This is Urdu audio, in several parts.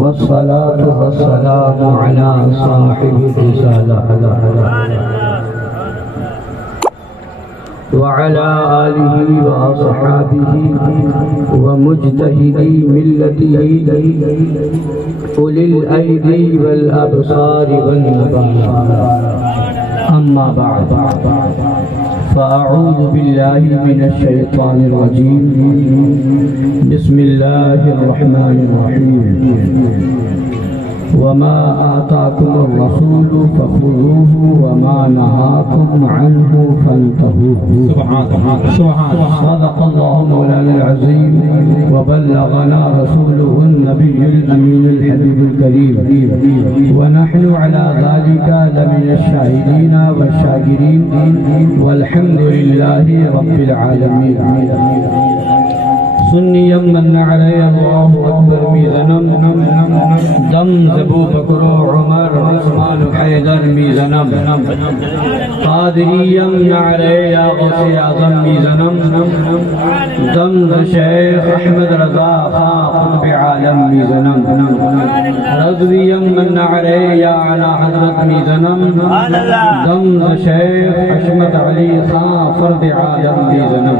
والصلاة والسلام على صاحب الرسالة وعلى آله وأصحابه ومجتهدي ملته أولي الأيدي والأبصار والنبات. أما بعد فأعوذ بالله من الشيطان الرجيم. بسم الله الرحمن الرحيم. وما آتاكم الرسول فخذوه وما نهاكم عنه فانتهوا. صدق الله مولانا العظيم وبلغنا رسوله النبي الأمين الحبيب الكريم ونحن على ذلك لمن الشاهدين والشاكرين والحمد لله رب العالمين. سنی من علی اللہ اکبر میزنم دم زبو بکر عمر عثمان حیدر میزنم قادری من علی غوث اعظم میزنم دم شیخ احمد رضا خاقب عالم میزنم رضوی من علی علی حضرت میزنم دم شیخ حشمت علی خان فرد عالم میزنم.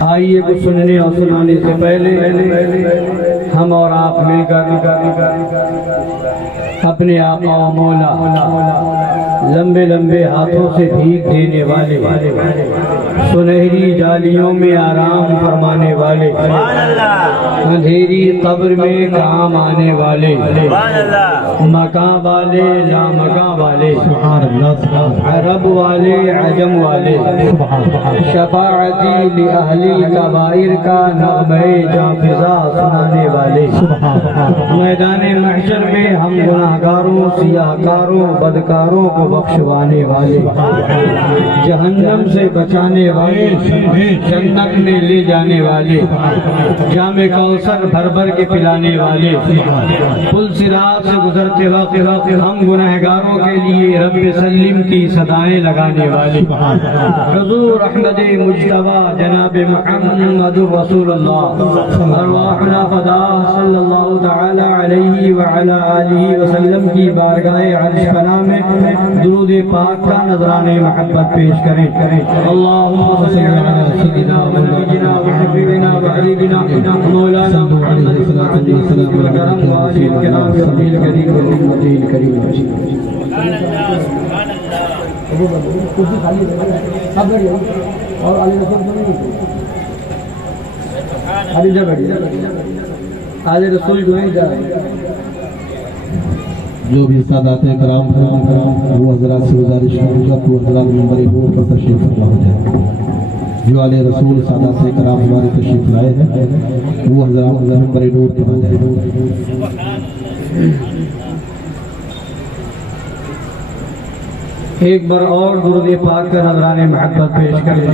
آئیے کچھ سننے اور سنانے سے پہلے ہم اور آپ مل کر اپنے آقا و مولا لمبے لمبے ہاتھوں سے بھیک دینے والے سنہری جالیوں میں آرام فرمانے والے اندھیری قبر میں کام آنے والے مکان والے لامکان والے عرب والے عجم والے شفاعتی لأہلی کبائر کا نغمہ جافزہ سنانے والے میدان محشر میں ہم گناہگاروں سیاہکاروں بدکاروں کو بخشوانے والے جہنم سے بچانے والے جنت میں لے جانے والے جام کوثر بھر بھر کے پلانے والے پل صراط سے گزرتے وقت ہم گناہگاروں کے لیے رب سلم کی صدائیں لگانے والے حضور احمد مجتبی جناب محمد رسول اللہ ارواحنا فدا صلی اللہ تعالی علیہ وعلی آلہ وسلم کی بارگاہ عرش فنا میں درود پاک کا نذرانِ محبت پیش کریں. اللہم صلی علی سیدنا و نبینا و حبیبنا و حبیبنا مولانا محمد صلی اللہ علیہ وسلم و آلہ الکرام و ربی الکریم و امتی الکریم. آج رسول کو نہیں جا رہے جو بھی سادات کرام وہ حضرات سے گزارش کروں گا کہ وہ حضرات ممبر نور پر تشریف فرما ہو جائے. جو علیہ رسول سادات کرام ہمارے تشریف لائے ہیں وہ حضرات ممبر نور پر آ جائے. ایک بار اور درود پاک کا نذرانِ محبت پیش کریں.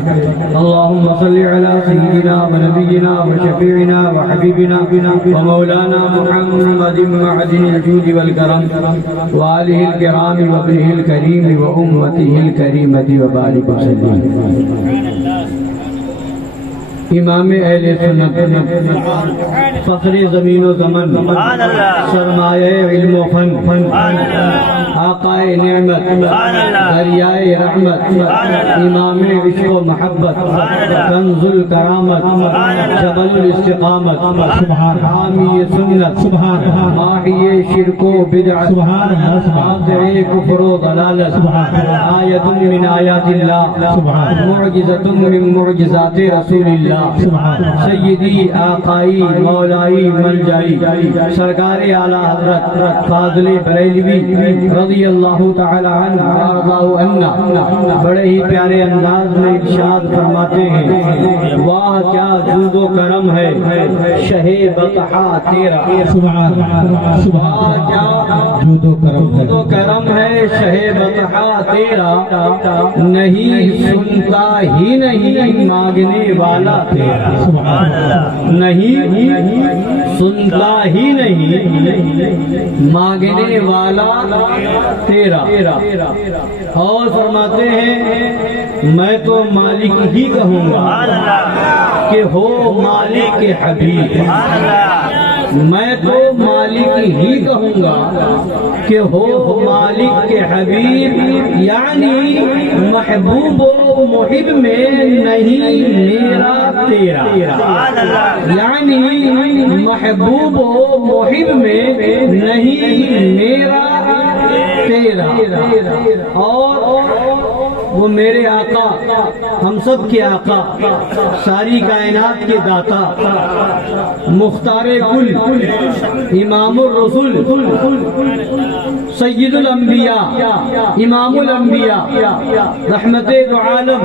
اللہم صلی علی سیدنا و نبینا و شفیعنا و حبیبنا و مولانا محمد معدن الجود والکرم و آلہ الکرام و ابنہ الکریم و امتہ الکریمۃ و بارک وسلم. امام اہل سنت فخر زمین و زمن سرمایہ علم و فن آقا نعمت دریائے رحمت امام عشق و محبت کنز الکرامت جبل الاستقامت حامی سنت ماحی شرک و بدعت قاطع کفر و ضلالت آیت من آیات اللہ معجزت من معجزات رسول اللہ سیدی آقائی مولائی ملجائی سرکار اعلیٰ حضرت فاضل بریلوی رضی اللہ تعالی عنہ بڑے ہی پیارے انداز میں ارشاد فرماتے ہیں. واہ کیا جود و کرم ہے شہ بطحا تیرا. جود و کرم ہے شہ بطحا تیرا. نہیں سنتا ہی نہیں مانگنے والا تیرا. نہیں سنتا ہی نہیں مانگنے والا تیرا. اور فرماتے ہیں میں تو مالک ہی کہوں گا کہ ہو مالک کے حبیب، میں تو مالک ہی کہوں گا کہ ہو مالک کے حبیب، یعنی محبوب و محب میں نہیں میرا تیرا، یعنی محبوب و محب میں نہیں میرا تیرا، اور وہ میرے آقا، ہم سب کے آقا، ساری کائنات کے داتا، مختار کل، امام الرسول، سید الانبیاء، امام الانبیاء، رحمت دو عالم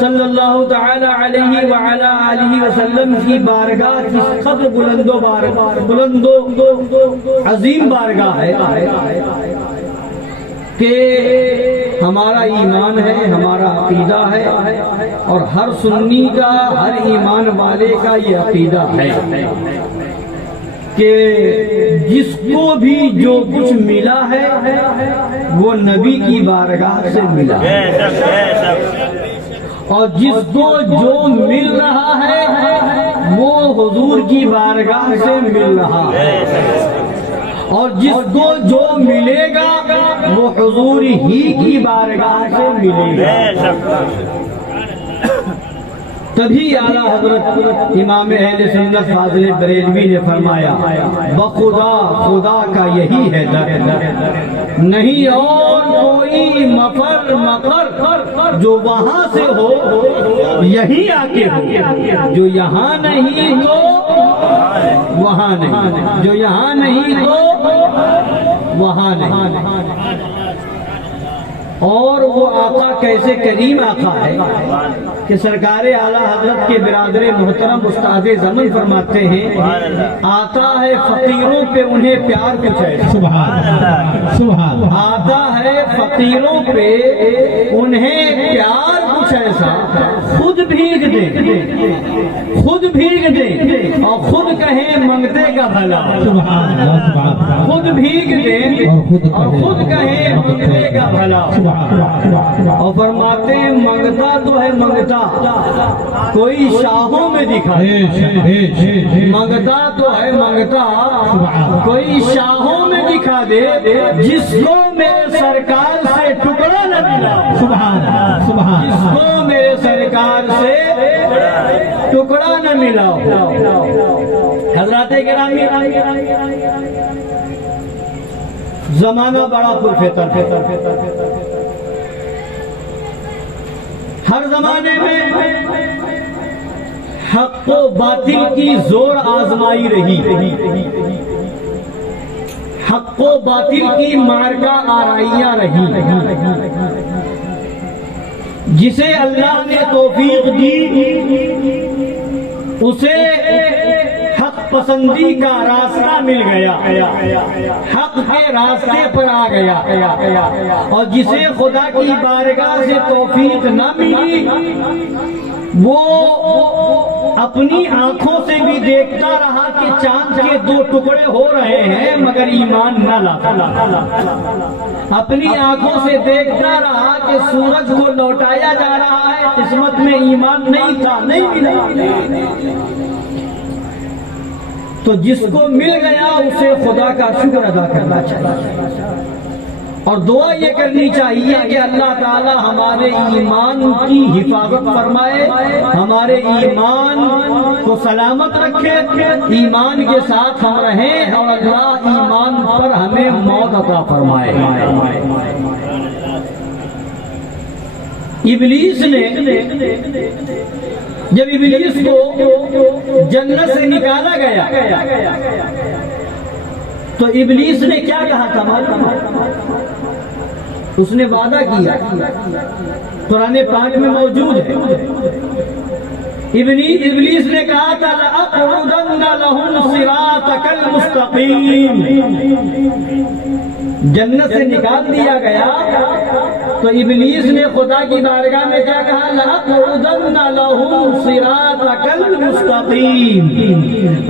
صلی اللہ تعالی علیہ وعلا آلہ وسلم کی بارگاہ کی قدر بلند و عظیم بارگاہ ہے کہ ہمارا ایمان ہے، ہمارا عقیدہ ہے، اور ہر سنی کا، ہر ایمان والے کا یہ عقیدہ ہے کہ جس کو بھی جو کچھ ملا ہے وہ نبی کی بارگاہ سے ملا ہے، اور جس کو جو مل رہا ہے وہ حضور کی بارگاہ سے مل رہا ہے، اور جس کو جو ملے گا وہ حضور ہی کی بارگاہ سے ملے گا۔ تبھی اعلیٰ حضرت امام اہل سنت فاضل بریلوی نے فرمایا بخدا خدا کا یہی ہے در، نہیں اور کوئی مفر مقر جو وہاں سے ہو یہی آ کے ہو، جو یہاں نہیں تو وہاں نہیں، جو یہاں نہیں تو وہاں نہیں۔ اور وہ آقا کیسے کریم آقا ہے کہ سرکار اعلیٰ حضرت کے برادر محترم استاد زمن فرماتے ہیں آتا ہے فقیروں پہ انہیں پیار کچھ ایسا، سبحان اللہ، سبحان اللہ، آتا ہے فقیروں پہ انہیں پیار کچھ ایسا، خود بھیگ دیں، خود بھیگ دیں اور خود کہیں منگتے کا بھلا، سبحان اللہ، سبحان اللہ، خود بھیگ دیں اور خود کہیں منگتے کا بھلا، اور فرماتے ہیں منگتا تو ہے منگتا کوئی شاہوں میں دکھا دے، منگتا تو ہے منگتا کوئی شاہوں میں دکھا دے، جس کو میرے سرکار سے ٹکڑا نہ ملا، سبحان اللہ، سبحان جس کو میرے سرکار سے ٹکڑا نہ ملا۔ حضرات گرامی، زمانہ بڑا پرفتن ہے، ہر زمانے میں حق و باطل کی زور آزمائی رہی، حق و باطل کی مارکہ آرائیاں رہی، جسے اللہ نے توفیق دی اسے حق پسندی کا راستہ مل گیا، حق کے راستے پر آ گیا، اور جسے خدا کی بارگاہ سے توفیق نہ ملی وہ اپنی آنکھوں سے بھی دیکھتا رہا کہ چاند کے دو ٹکڑے ہو رہے ہیں مگر ایمان نہ لاتا، اپنی آنکھوں سے دیکھتا رہا کہ سورج کو لوٹایا جا رہا ہے، قسمت میں ایمان نہیں تھا، نہیں ملا۔ تو جس کو مل گیا اسے خدا کا شکر ادا کرنا چاہیے، اور دعا یہ کرنی چاہیے کہ اللہ تعالی ہمارے ایمان کی حفاظت فرمائے، ہمارے ایمان کو سلامت رکھے، ایمان کے ساتھ ہم رہیں، اور اللہ ایمان پر ہمیں موت عطا فرمائے۔ ابلیس نے جب ابلیس کو جنت سے نکالا گیا تو ابلیس نے کیا کہا تھا؟ اس نے وعدہ کیا، قرآن پاک میں موجود ہے، ابلیس نے کہا تھا لَأَقْعُدَنَّ لَهُمْ صِرَاطَكَ الْمُسْتَقِيمَ۔ جنت سے نکال دیا گیا تو ابلیس نے خدا کی بارگاہ میں کیا کہا؟ لَأَقْعُدَنَّ لَهُمْ صِرَاطَكَ الْمُسْتَقِيمَ۔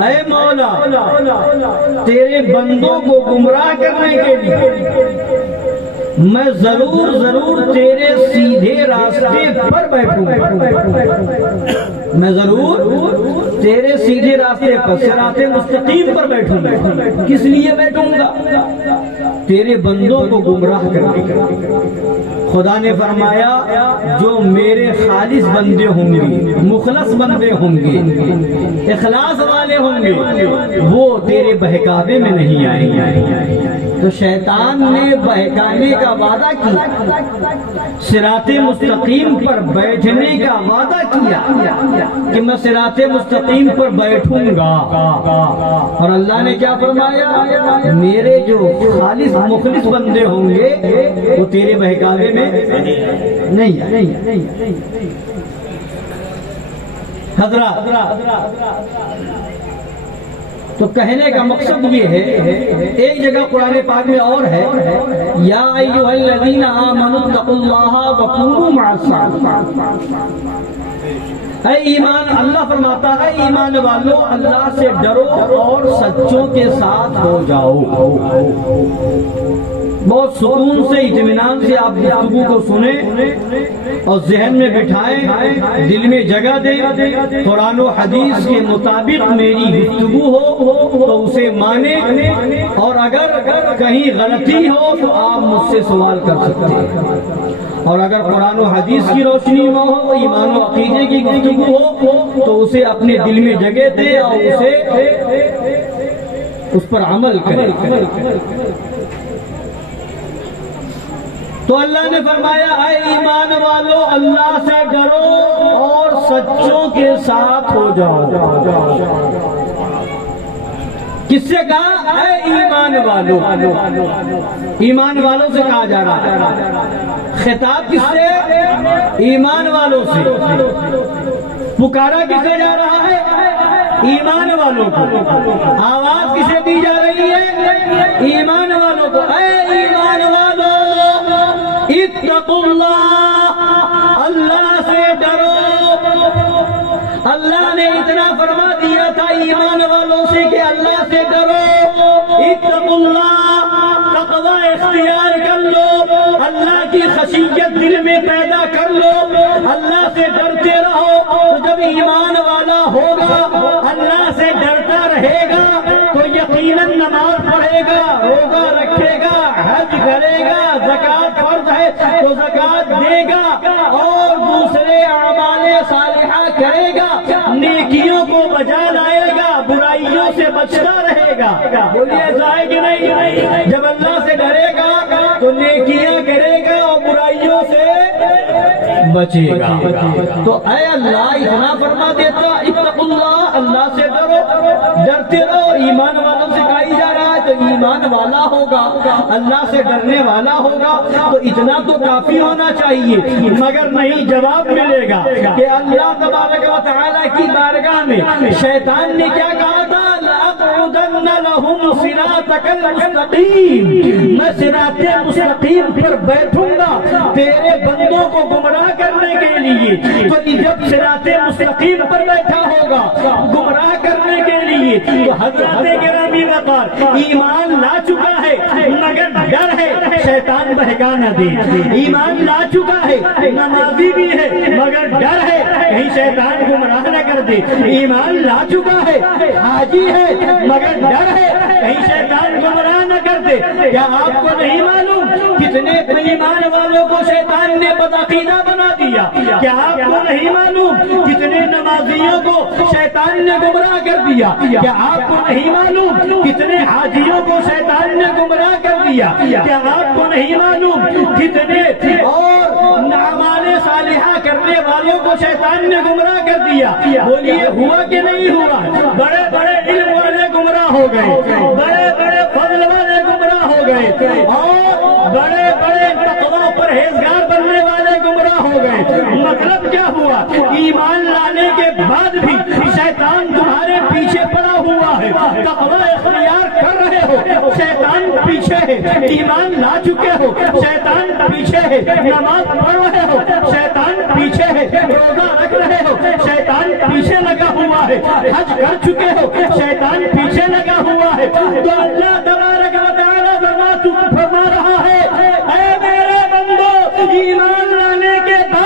اے مولا تیرے بندوں کو گمراہ کرنے کے لیے میں ضرور تیرے سیدھے راستے پر بیٹھوں میں ضرور تیرے سیدھے راستے پر صراط مستقیم پر بیٹھوں گا. کس لیے بیٹھوں گا؟ تیرے بندوں کو گمراہ کرنے کا. خدا نے فرمایا جو میرے خالص بندے ہوں گے، مخلص بندے ہوں گے، اخلاص والے ہوں گے، وہ تیرے بہکاوے میں نہیں آئیں گے. تو شیطان نے بہکانے کا وعدہ کیا، صراط مستقیم پر بیٹھنے کا وعدہ کیا کہ میں صراط مستقیم پر بیٹھوں گا. اور اللہ نے کیا فرمایا؟ میرے جو خالص مخلص بندے ہوں گے وہ تیرے بہکاوے میں نہیں. حضرات تو کہنے کا مقصد یہ ہے، ایک جگہ قرآن پاک میں اور ہے، یا ایھا الذین آمنوا اتقوا اللہ وکونوا مع الصادقین. اے ایمان، اللہ فرماتا ہے ایمان والو اللہ سے ڈرو اور سچوں کے ساتھ ہو جاؤ. بہت سکون سے اطمینان سے آپ گفتگو کو سنیں اور ذہن میں بٹھائیں، دل میں جگہ دیں. قرآن و حدیث کے مطابق میری گفتگو ہو تو اسے مانیں، اور اگر کہیں غلطی ہو تو آپ مجھ سے سوال کر سکتے ہیں. اور اگر قرآن و حدیث کی روشنی میں ہو، ایمان و عقیدے کی گفتگو ہو تو اسے اپنے دل میں جگہ دے اور اسے اس پر عمل کرے. تو اللہ نے فرمایا اے ایمان والو اللہ سے ڈرو اور سچوں کے ساتھ ہو جاؤ. کس سے کہا؟ اے ایمان والو. ایمان والوں سے کہا جا رہا ہے. خطاب کس سے؟ ایمان والوں سے. پکارا کس سے جا رہا ہے؟ ایمان والوں کو. آواز کسے دی جا رہی ہے؟ ایمان والوں کو. اے ایمان والو اتقوا اللہ، اللہ سے ڈرو. اللہ نے اتنا فرما دیا تھا ایمان والوں سے کہ اللہ سے ڈرو. اتقوا اللہ، تقوی اختیار کر لو، اللہ کی خشیت دل میں پیدا کر لو، اللہ سے ڈرتے رہو. تو جب ایمان والا ہوگا، اللہ سے ڈرتا رہے گا تو یقیناً نماز پڑھے گا، روزہ رکھے گا، حج کرے گا، زکوٰۃ فرض ہے تو زکوٰۃ دے گا، اور دوسرے اعمال صالحہ کرے گا، نیکیوں کو بجا لائے گا، برائیوں سے بچتا رہے گا. بولیے ایسا ہے کہ نہیں؟ جب اللہ سے ڈرے گا تو نیکیاں کرے گا اور برائیوں سے بچے گا. تو اے اللہ اتنا فرما دیتا اتقوا اللہ، اللہ سے ڈرو، ڈرتے رہو. ایمان والوں سے کہا جا رہا ہے تو ایمان والا ہوگا، اللہ سے ڈرنے والا ہوگا تو اتنا تو کافی ہونا چاہیے. مگر نہیں، جواب ملے گا کہ اللہ تبارک و تعالیٰ کی بارگاہ میں شیطان نے کیا کہا تھا؟ لَأَقْعُدَنَّ لَهُمْ صِرَاطَكَ الْمُسْتَقِيمَ، میں صراط مستقیم پر بیٹھوں گا تیرے بندوں کو گمراہ کرنے کے لیے. تو جب صراط مستقیم پر بیٹھا ہوگا گمراہ کرنے کے لیے تو حضرت گرامی وقار ایمان لا چکا ہے مگر ڈر ہے شیطان بہکا نہ دے. ایمان لا چکا ہے، نمازی بھی ہے مگر ڈر ہے کہیں شیطان گمراہ نہ کر دے. ایمان لا چکا ہے، حاجی ہے مگر ڈر ہے کہیں شیطان گمراہ نہ کر دے. کیا آپ کو نہیں معلوم کتنے ایمان والوں کو شیطان نے بدعقیدہ بنا دیا؟ کیا آپ کو نہیں معلوم کتنے نمازیوں کو شیطان نے گمراہ کر دیا؟ کیا آپ کو نہیں معلوم کتنے حاجیوں کو شیطان نے گمراہ کر دیا؟ کیا آپ کو نہیں معلوم کتنے اور اعمال صالحہ کرنے والوں کو شیطان نے گمراہ کر دیا؟ بولیے ہوا کہ نہیں ہوا؟ بڑے بڑے علم والے گمراہ ہو گئے، بڑے بڑے فضل والے گمراہ ہو گئے، اور بڑے بڑے تقویٰ پرہیزگار بننے والے گمراہ ہو گئے. مطلب کیا ہوا؟ ایمان لانے کے بعد بھی شیطان تمہارے پیچھے پڑا ہوا ہے. تقویٰ اختیار کر رہے ہو، شیطان پیچھے ہے. ایمان لا چکے ہو، شیطان پیچھے ہے. نماز پڑھ رہے ہو، شیطان پیچھے ہے. روزہ رکھ رہے ہو، شیطان پیچھے لگا ہوا ہے. حج کر چکے ہو، شیطان پیچھے لگا ہوا ہے. تو اللہ تبارک و تعالیٰ فرما رہا ہے اے میرے بندو، ایمان لانے کے بعد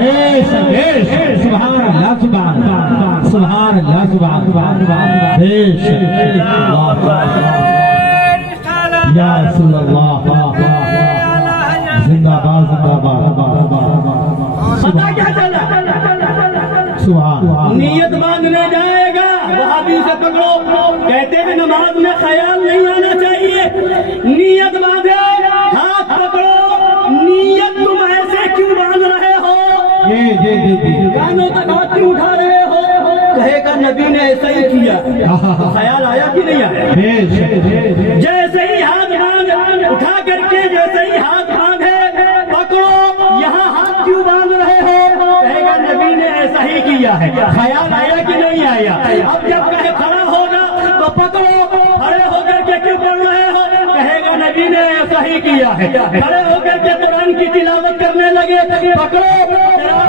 سبحان اللہ سبحان اللہ سبحان اللہ سبحان اللہ یا رسول اللہ زندہ باد زندہ باد پتہ کیا چلا سبحان نیت باندھنے جائے گا وہابی سے پکڑو کہتے ہیں نماز میں خیال نہیں آنا چاہیے نیت باندھے ہاتھ پکڑو نیت تم ایسے کیوں باندھ رہے ہو کانوں تک ہاتھ کیوں اٹھا رہے ہو کہے گا نبی نے ایسا ہی کیا خیال آیا کہ نہیں آیا جیسے ہی ہاتھ باندھ اٹھا کر کے جیسے ہی ہاتھ باندھے پکڑو یہاں ہاتھ کیوں باندھ رہے ہو کہے گا نبی نے ایسا ہی کیا ہے خیال آیا کہ نہیں آیا اب جب کہے کھڑا ہوگا تو پکڑو کھڑے ہو کر کے کیوں پڑھ رہے ہو کہے گا نبی نے ایسا ہی کیا ہے کھڑے ہو کر کے قرآن کی تلاوت کرنے لگے پکڑو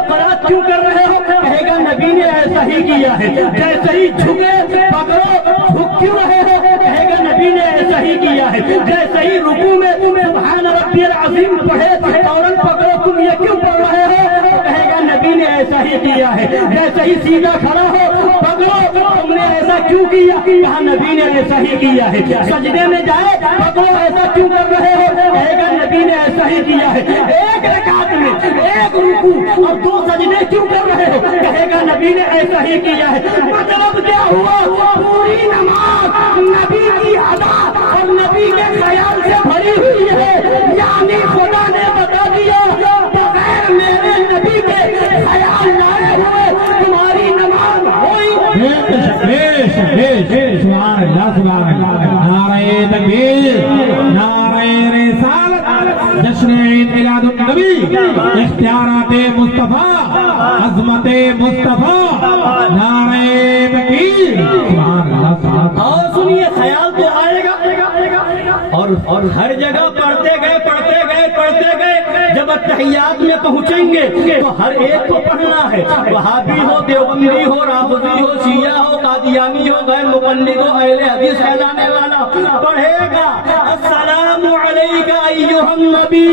قرآن کیوں کر رہے ہو کہے گا نبی نے ایسا ہی کیا ہے جیسے ہی جھکے پکڑو جھک کیوں رہے ہو کہے گا نبی نے ایسا ہی کیا ہے جیسے ہی رکوع میں سبحان ربی العظیم پڑھے فوراً پکڑو تم یہ کیوں پڑھ رہے ہو کہے گا نبی نے ایسا ہی کیا ہے جیسے ہی سیدھا کھڑا ہو پکڑو تم نے ایسا کیوں کیا کہا نبی نے ایسا ہی کیا ہے سجدے میں جائے پکڑو ایسا کیوں کر رہے ہو کہے گا نبی نے ایسا ہی کیا ہے ایک رکعت میں ایک رکوع اور دو سجدے کیوں کر رہے ہو کہے گا نبی نے ایسا ہی کیا ہے مطلب کیا ہوا پوری نماز نبی کی ادا اور نبی کے خیال سے بھری ہوئی ہے یعنی خدا نے بتا دیا بغیر میرے نبی کے خیال لائے ہوئے تمہاری نماز ہوئی سبحان اللہ سبحان اللہ نعرہ تکبیر نعرہ رسالت جشن عید میلاد النبی اختیارات مصطفیٰ عظمت مصطفیٰ نعرہ تکبیر سبحان اللہ سبحان اللہ اور سنیے خیال تو آئے گا اور ہر جگہ پڑھتے گئے جب اتحیات میں پہنچیں گے تو ہر ایک کو پڑھنا ہے وہابی ہو دیوبندی ہو رافضی ہو شیعہ ہو قادیانی ہو غیر مقلد ہو اہل حدیث کہلانے والا پڑھے گا السلام علیکہ ایھا النبی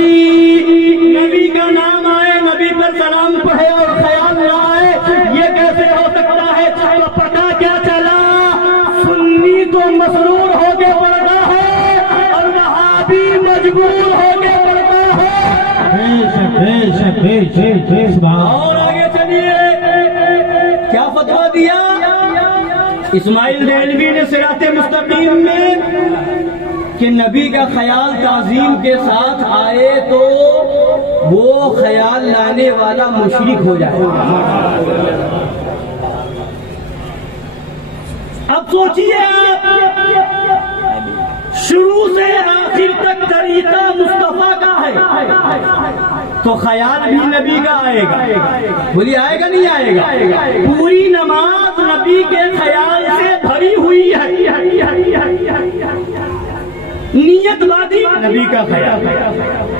نبی کا نام آئے نبی پر سلام پڑھے اور خیال نہ آئے یہ کیسے ہو سکتا ہے تو پتہ کیا چلا سنی تو مسرور ہو کے پڑھتا ہے اور وہابی مجبور ہو کے پڑھتا ہے اور آگے چلیے کیا فتویٰ دیا اسماعیل دہلوی نے صراط مستقیم میں کہ نبی کا خیال تعظیم کے ساتھ آئے تو وہ خیال لانے والا مشرک ہو جائے اب سوچیے شروع سے آخر تک طریقہ مصطفیٰ کا ہے تو خیال بھی نبی کا آئے گا بولیے آئے گا نہیں آئے گا پوری نماز نبی کے خیال سے بھری ہوئی ہے نیت باندھی نبی کا خیال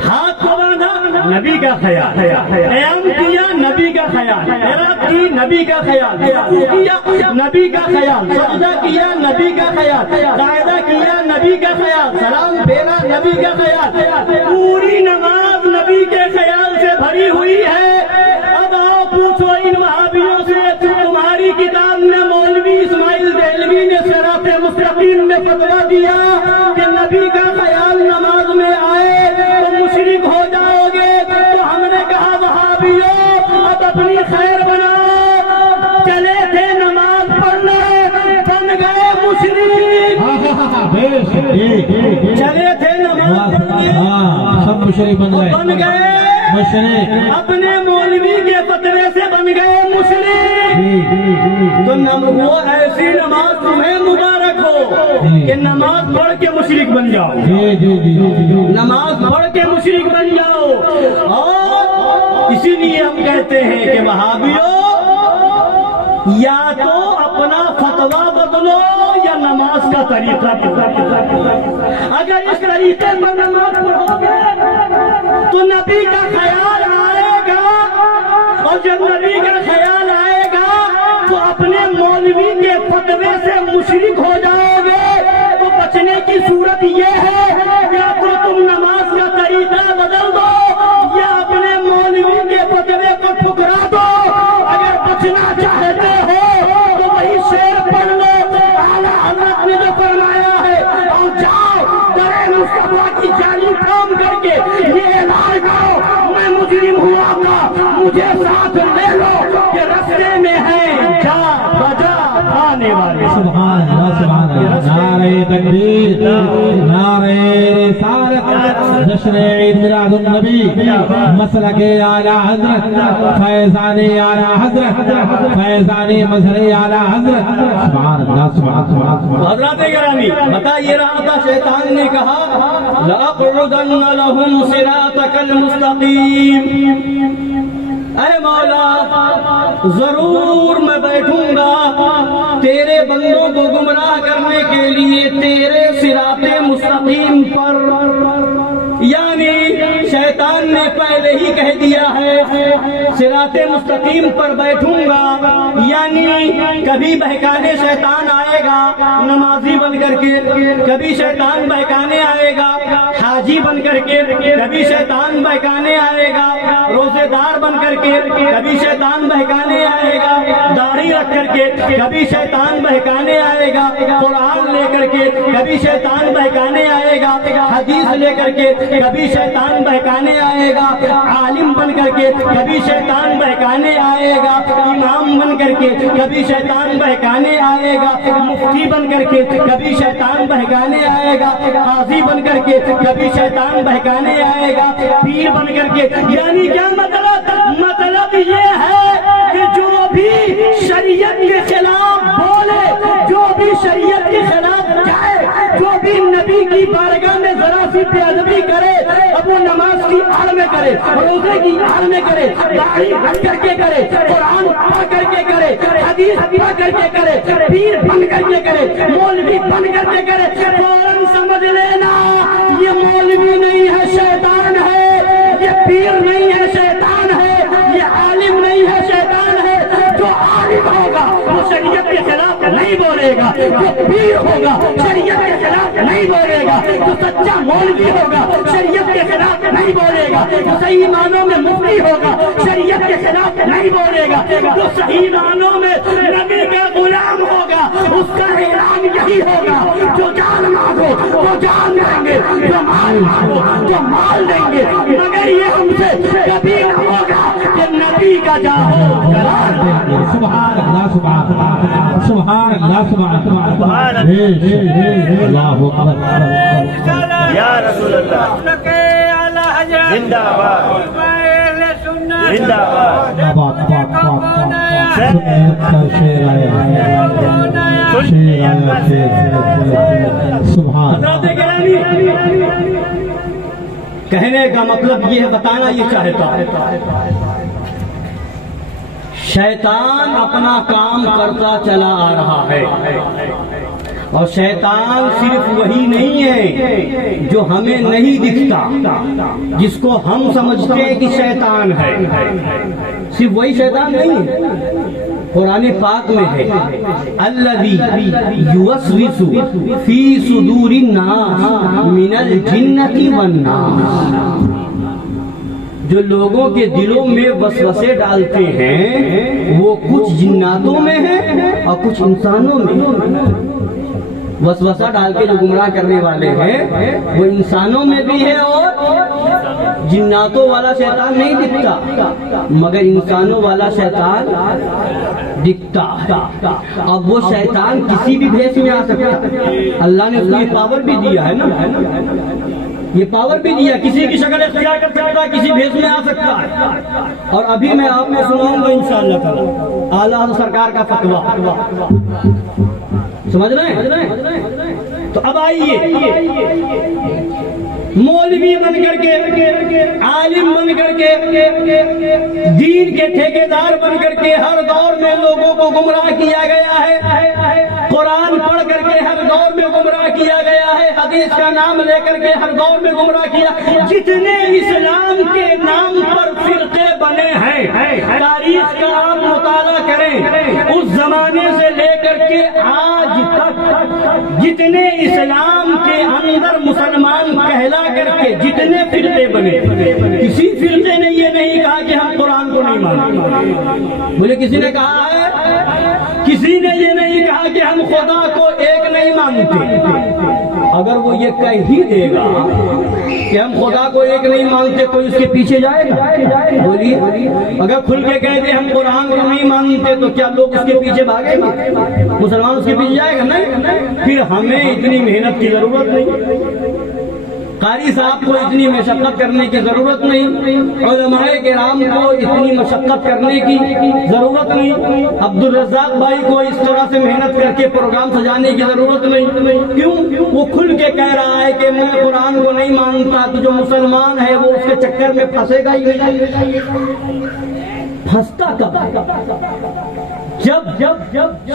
ہاتھ کو باندھا نبی کا خیال قیام کیا نبی کا خیال قرات کی نبی کا خیال کیا نبی کا خیال سجدہ کیا نبی کا خیال قاعدہ کیا نبی کا خیال سلام دینا نبی کا خیال پوری نماز نبی کے خیال سے بھری ہوئی ہے اب آؤ پوچھو ان وہابیوں سے تمہاری کتاب میں مولوی اسماعیل دہلوی نے صراط مستقیم میں فتویٰ دیا کہ نبی کا خیال نماز میں آئے تو مشرک ہو جاؤ گے تو ہم نے کہا وہابیوں اب اپنی خیر بناؤ چلے تھے نماز پڑھنے بن گئے مشرک چلے تھے نماز پڑھنے سب مشرک بن گئے مشرک اپنے مولوی کے فتوے سے بن گئے مشرک تو وہ ایسی نماز تمہیں مبارک ہو کہ نماز پڑھ کے مشرک بن جاؤ نماز پڑھ کے مشرک بن جاؤ اور اسی لیے ہم کہتے ہیں کہ وہابیوں یا تو اپنا فتویٰ بدلو یا نماز کا طریقہ بدلو اگر اس طریقے پر نماز پڑھو گے تو نبی کا خیال آئے گا اور جب نبی کا خیال آئے گا تو اپنے مولوی کے فتوے سے مشرک ہو جاؤ گے تو بچنے کی صورت یہ ہے یا تو تم نماز کا طریقہ بدل دو یا اپنے مولوی کے فتوے کو ٹھکرا مجھے ساتھ لے لو کہ رستے میں ہیں جا بجا آنے والے. سبحان اللہ سبحان اللہ. نعرہ تکبیر، نعرہ رسالت، جشن عید میلاد النبی، مسلک اعلی حضرت، فیضان اعلی حضرت، فیضان مظہر اعلی حضرت. سبحان اللہ سبحان اللہ. حضرات گرامی، بتا یہ رہا تھا شیطان نے کہا لَأَقْعُدَنَّ لَهُمْ صِرَاطَكَ الْمُسْتَقِيمَ. اے مولا ضرور میں بیٹھوں گا تیرے بندوں کو گمراہ کرنے کے لیے تیرے صراط مستقیم پر. یعنی شیطان نے پہلے ہی کہہ دیا ہے صراط مستقیم پر بیٹھوں گا، یعنی کبھی بہکانے شیطان آئے گا نمازی بن کر کے، کبھی شیطان بہکانے آئے گا حاجی بن کر کے، کبھی شیطان بہکانے آئے گا روزے دار بن کر کے، کبھی شیطان بہکانے آئے گا داڑھی رکھ کر کے، کبھی شیطان بہکانے آئے گا قرآن لے کر کے، کبھی شیطان بہکانے آئے گا حدیث لے کر کے، کبھی شیطان بہکانے آئے گا عالم بن کر کے، کبھی شیطان بہکانے آئے گا امام بن کر کے، کبھی شیطان بہکانے آئے گا مفتی بن کر کے، کبھی شیطان بہکانے آئے گا قاضی بن کر کے، کبھی شیطان بہکانے آئے گا پیر بن کر کے. یعنی کیا مطلب یہ ہے کہ جو بھی شریعت کے خلاف بولے، جو بھی شریعت کے خلاف جائے، جو بھی نبی کی بارگاہ میں ذرا سی بے ادبی کرے، اب وہ نماز کی آڑ میں کرے، روزے کی آڑ میں کرے، داڑھی رکھ کر کے کرے، قرآن پڑھ کر کے کرے، حدیث پڑھ کر کے کرے، پیر بن کر کے کرے، مولوی بن کر کے کرے، فوراً سمجھ لینا یہ مولوی نہیں ہے شیطان ہے، یہ پیر نہیں ہے شیطان ہے، یہ عالم نہیں ہے شیطان ہے. جو عالم ہوگا وہ شریعت کے خلاف نہیں بولے گا، جو پیر ہوگا شریعت کے خلاف نہیں بولے گا، جو سچا مولوی ہوگا شریعت کے خلاف نہیں بولے گا، جو صحیح معنوں میں مفتی ہوگا شریعت کے خلاف نہیں بولے گا، جو صحیح معنوں میں نبی کا غلام ہوگا اس کا اعلان یہی ہوگا جو جان مانگو وہ جان دیں گے، جو مال مانگو وہ مال دیں گے. مگر یہ ہم سے کبھی نہ ہوگا کہ نبی کا جاؤ سبحان اللہ سبحان اللہ سبحان اللہ سبحان اللہ. اللہ یا رسول اللہ زندہ باد زندہ باد. سنت کا شعر آیا، شعر آیا، شعر. سبحان حضرات گرامی، کہنے کا مطلب یہ ہے، بتانا یہ چاہتا ہے شیطان اپنا کام کرتا چلا آ رہا ہے، اور شیطان صرف وہی نہیں ہے جو ہمیں نہیں دکھتا، جس کو ہم سمجھتے ہیں کہ شیطان ہے، صرف وہی شیطان نہیں ہے. قرآن پاک میں ہے الذی یوسوس فی صدور الناس من الجنۃ والناس. جو لوگوں کے دلوں میں وسوسے ڈالتے ہیں وہ کچھ جناتوں میں ہیں اور کچھ انسانوں میں. وسوسہ ڈال کے جو گمراہ کرنے والے ہیں وہ انسانوں میں بھی ہے اور جناتوں والا شیطان نہیں دکھتا، مگر انسانوں والا شیطان دکھتا ہے. اب وہ شیطان کسی بھی بھیس میں آ سکتا ہے. اللہ نے اس کو یہ پاور بھی دیا ہے نا، یہ پاور بھی دیا، کسی کی شکل اختیار کر سکتا ہے، کسی بھیس میں آ سکتا ہے. اور ابھی میں آپ کو سناؤں گا انشاءاللہ تعالی اعلیٰ حضرت سرکار کا فتویٰ. سمجھ رہے ہیں؟ تو اب آئیے، مولوی بن کر کے، عالم بن کر کے، دین کے ٹھیکیدار بن کر کے ہر دور میں لوگوں کو گمراہ کیا گیا ہے. قرآن پڑھ کر کے ہر دور میں گمراہ کیا گیا ہے، حدیث کا نام لے کر کے ہر دور میں گمراہ کیا. جتنے اسلام کے نام پر فرقے بنے ہیں، تاریخ کا آپ مطالعہ کریں، اس زمانے سے لے کر کے آج تک جتنے اسلام کے اندر مسلمان کہلا کر کے جتنے فرقے بنے، کسی فرقے نے یہ نہیں کہا کہ ہم قرآن کو نہیں مانتے. مجھے کسی نے کہا ہے، کسی نے یہ نہیں کہا کہ ہم خدا کو ایک نہیں مانتے، اگر وہ یہ کہہ ہی دے گا کہ ہم خدا کو ایک نہیں مانتے، کوئی اس کے پیچھے جائے گا؟ بولیے، اگر کھل کے کہہ دے ہم قرآن کو نہیں مانتے تو کیا لوگ اس کے پیچھے بھاگیں گے؟ مسلمان اس کے پیچھے جائے گا؟ نہیں۔ پھر ہمیں اتنی محنت کی ضرورت نہیں، قاری صاحب کو اتنی مشقت کرنے کی ضرورت نہیں، علماء کرام کو اتنی مشقت کرنے کی ضرورت نہیں، عبد الرزاق بھائی کو اس طرح سے محنت کر کے پروگرام سجانے کی ضرورت نہیں۔ کیوں؟ وہ کھل کے کہہ رہا ہے کہ میں قرآن کو نہیں مانتا، تو جو مسلمان ہے وہ اس کے چکر میں پھنسے گا ہی نہیں۔ پھنستا کب؟ جب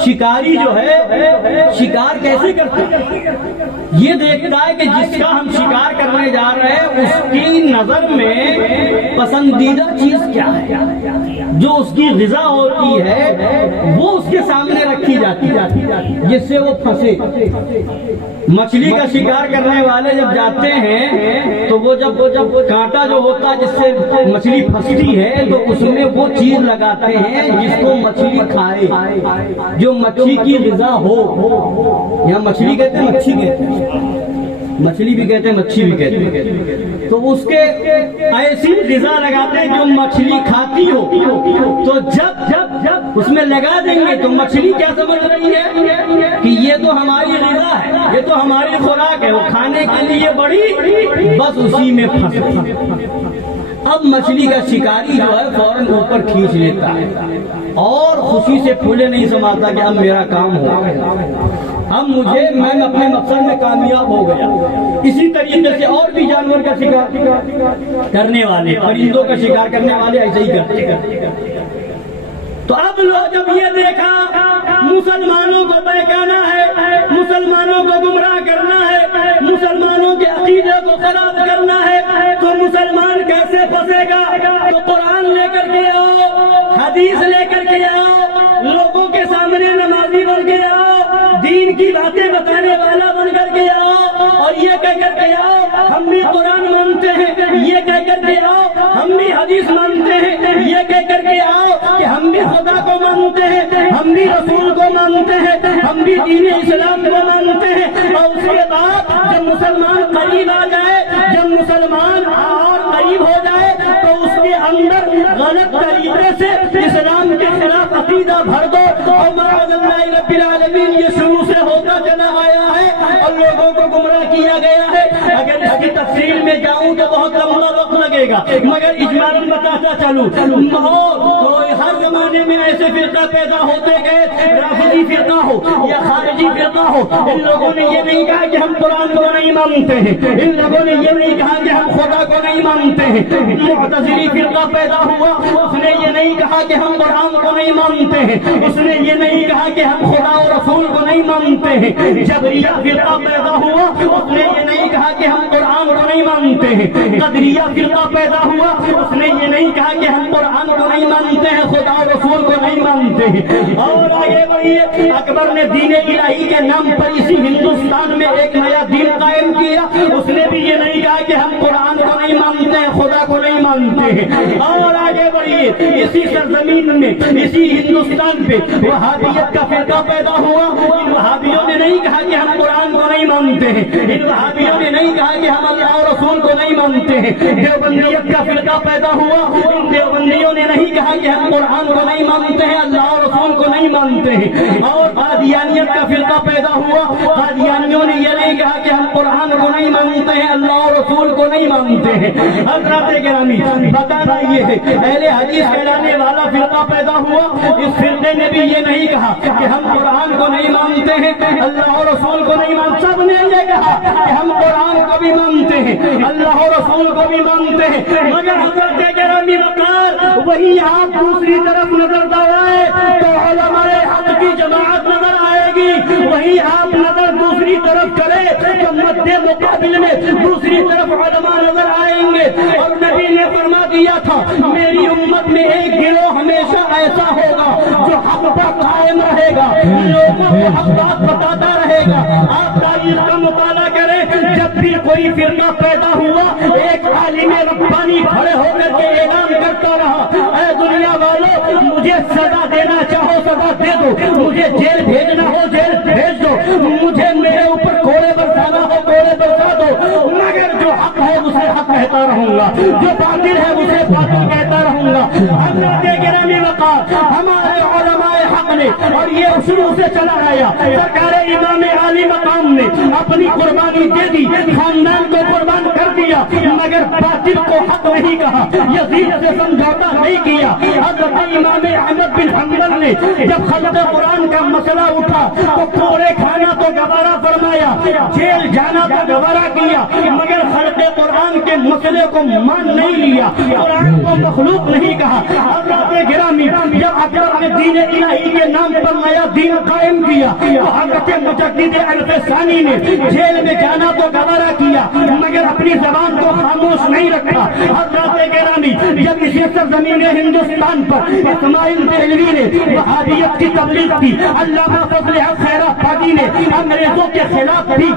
شکاری جو ہے شکار کیسے کرتا ہے؟ یہ دیکھتا ہے کہ جس کا ہم شکار کرنے جا رہے ہیں اس کی نظر میں پسندیدہ چیز کیا ہے، جو اس کی غذا ہوتی ہے وہ اس کے سامنے رکھی جاتی جس سے وہ پھنسے۔ مچھلی کا شکار کرنے والے جب جاتے ہیں تو وہ جب کانٹا جو ہوتا ہے جس سے مچھلی پھنستی ہے تو اس میں وہ چیز لگاتے ہیں جس کو مچھلی کھائے، جو مچھلی کی غذا ہو۔ یہاں مچھلی کہتے ہیں، مچھی کہتے ہیں، مچھلی بھی کہتے ہیں، مچھی بھی کہتے ہیں، تو اس کے ایسی غذا لگاتے ہیں جو مچھلی کھاتی ہو۔ تو جب اس میں لگا دیں گے تو مچھلی کیا سمجھ رہی ہے کہ یہ تو ہماری غذا ہے، یہ تو ہماری خوراک ہے، وہ کھانے کے لیے بڑی، بس اسی میں پھنس۔ اب مچھلی کا شکاری جو ہے فوراً اوپر کھینچ لیتا ہے اور خوشی سے پھولے نہیں سماتا کہ اب میرا کام ہو گیا، اب میں اپنے مقصد میں کامیاب ہو گیا۔ اسی طریقے سے اور بھی جانور کا شکار کرنے والے، پرندوں کا شکار کرنے والے ایسے ہی کرتے۔ تو اب لوگ جب یہ دیکھا مسلمانوں کو بہکانا ہے، مسلمانوں کو گمراہ کرنا ہے، مسلمانوں کے عقیدے کو خراب کرنا ہے، تو مسلمان کیسے پھنسے گا؟ تو قرآن لے کر کے آؤ، حدیث لے کر کے آؤ، لوگوں کے سامنے نمازی بن کے آؤ، دین کی باتیں بتانے والا بن کر کے آؤ، اور یہ کہہ کر کے آؤ ہم بھی قرآن مانتے ہیں، یہ کہہ کر کے آؤ ہم بھی حدیث مانتے ہیں، یہ کہہ کر کے آؤ کہ ہم بھی خدا کو مانتے ہیں، ہم بھی رسول کو مانتے ہیں، ہم بھی دین اسلام کو مانتے ہیں۔ اور اس کے بعد جب مسلمان قریب آ جائے، جب مسلمان اور قریب ہو جائے تو اس کے اندر غلط طریقے سے اسلام کے خلاف عقیدہ بھر دو، اور معاذ اللہ رب العالمین یہ شروع سے ہوتا چلا آیا ہے اور لوگوں کو گمراہ کیا گیا ہے۔ اگر اس کی تفصیل میں جاؤں تو بہت لمبا وقت لگے گا، مگر اجمالاً بتاتا چلوں، ہر زمانے میں ایسے فرقہ پیدا ہوتے گئے، رافضی فرقہ ہو یا خارجی فرقہ ہو، ان لوگوں نے یہ نہیں کہا کہ ہم قرآن کو نہیں مانتے ہیں، ان لوگوں نے یہ نہیں کہا کہ ہم خدا کو نہیں مانتے ہیں۔ معتزلی فرقہ پیدا ہوا، اس نے یہ نہیں کہا کہ ہم قرآن کو نہیں مانتے ہیں، اس نے یہ نہیں کہا کہ ہم خدا و رسول کو نہیں مانتے ہیں۔ جبریہ فرقہ پیدا ہوا، اس نے یہ نہیں کہا کہ ہم قرآن کو نہیں مانتے ہیں۔ قدریہ فرقہ پیدا ہوا، اس نے یہ نہیں کہا کہ ہم قرآن کو نہیں مانتے ہیں، خدا و رسول کو نہیں مانتے ہیں۔ اور آگے بڑھیے، اکبر نے دین الہی کے نام پر اسی ہندوستان میں ایک نیا دین قائم کیا، اس نے بھی یہ نہیں کہا کہ ہم قرآن کو نہیں مانتے ہیں، خدا کو نہیں مانتے ہیں۔ اور آگے بڑھیے، اسی سرزمین میں، اسی ہندوستان پہ وہابیت کا فرقہ پیدا ہوا، ان وہابیوں نے نہیں کہا کہ ہم قرآن کو نہیں مانتے ہیں، ان وہابیوں نے نہیں کہا کہ ہم اللہ اور رسول کو نہیں مانتے ہیں۔ دیوبندیت کا فرقہ پیدا ہوا، ان دیوبندیوں نے نہیں کہا کہ ہم قرآن کو نہیں مانتے ہیں، اللہ اور رسول کو نہیں مانتے ہیں۔ اور قادیانیت کا فرقہ پیدا ہوا، قادیانیوں نے یہ نہیں کہا کہ ہم قرآن کو نہیں مانتے ہیں، اللہ اور رسول کو نہیں مانتے ہیں۔ حضرات گرامی، بتانا یہ ہے، اہل حدیث کہلانے والا فرقہ پیدا ہوا، اس فرقے نے بھی یہ نہیں کہا کہ ہم قرآن کو نہیں مانتے ہیں، اللہ اور رسول کو نہیں مانتے، سب نے یہ کہا کہ ہم قرآن کو بھی مانتے ہیں، اللہ اور رسول کو بھی مانتے ہیں۔ مگر حضرت گرامی وقار وہی آپ دوسری طرف نظر دوڑائے تو علماء حق کی جماعت نظر آئے گی، وہی آپ نظر دوسری طرف کرے تو مد مقابل میں دوسری طرف علماء نظر آئیں گے۔ اور نبی نے فرما دیا تھا میری امت میں ایک گروہ ہمیشہ ایسا ہوگا جو حق پر قائم رہے گا، لوگوں کو حق بات بتاتا رہے گا۔ آپ تاریخ کا مطالعہ کریں، جب بھی کوئی فرقہ پیدا ہوا ایک عالم ربانی کھڑے ہو کر کے اعلان کر کرتا رہا، اے دنیا والوں مجھے سزا دینا چاہو سزا دے دو، مجھے جیل بھیجنا ہو جیل بھیج دو، مجھے میرے اوپر کوڑے برسانا ہو کوڑے برسا دو، مگر جو حق ہے اسے حق کہتا رہوں گا، جو باطل ہے اسے باطل کہتا رہوں گا۔ حضرت گرامی وقار ہمارے علماء حق نے، اور یہ شروع سے چلا آیا، سرکار امام عالی مقام نے اپنی قربانی دے دی، خاندان کو قربان کر دیا، مگر باطل کو حق نہیں کہا، یزید سے سمجھوتا نہیں کیا۔ حضرت امام احمد بن حنبل نے جب خلق قرآن کا مسئلہ اٹھا تو کوڑے کھانا تو گوارا فرمایا، جیل جانا تو گوارا کیا، مگر خلق قرآن کے مسئلے کو مان نہیں لیا، قرآن کو مخلوق نہیں کہا۔ حضرات گرامی جب اکبر نے دین الہی کے نام پر نیا دین قائم کیا تو حضرت مجدد الفسانی نے جیل میں جانا تو گوارا کیا، مگر اپنی زبان کو خاموش نہیں رکھا۔ حضرات گرامی جب اسی سرزمین ہندوستان پر اسماعیل دہلوی نے وہابیت کی تبلیغ کی، علامہ فضل حق خیر آبادی نے انگریزوں کے خلاف بھی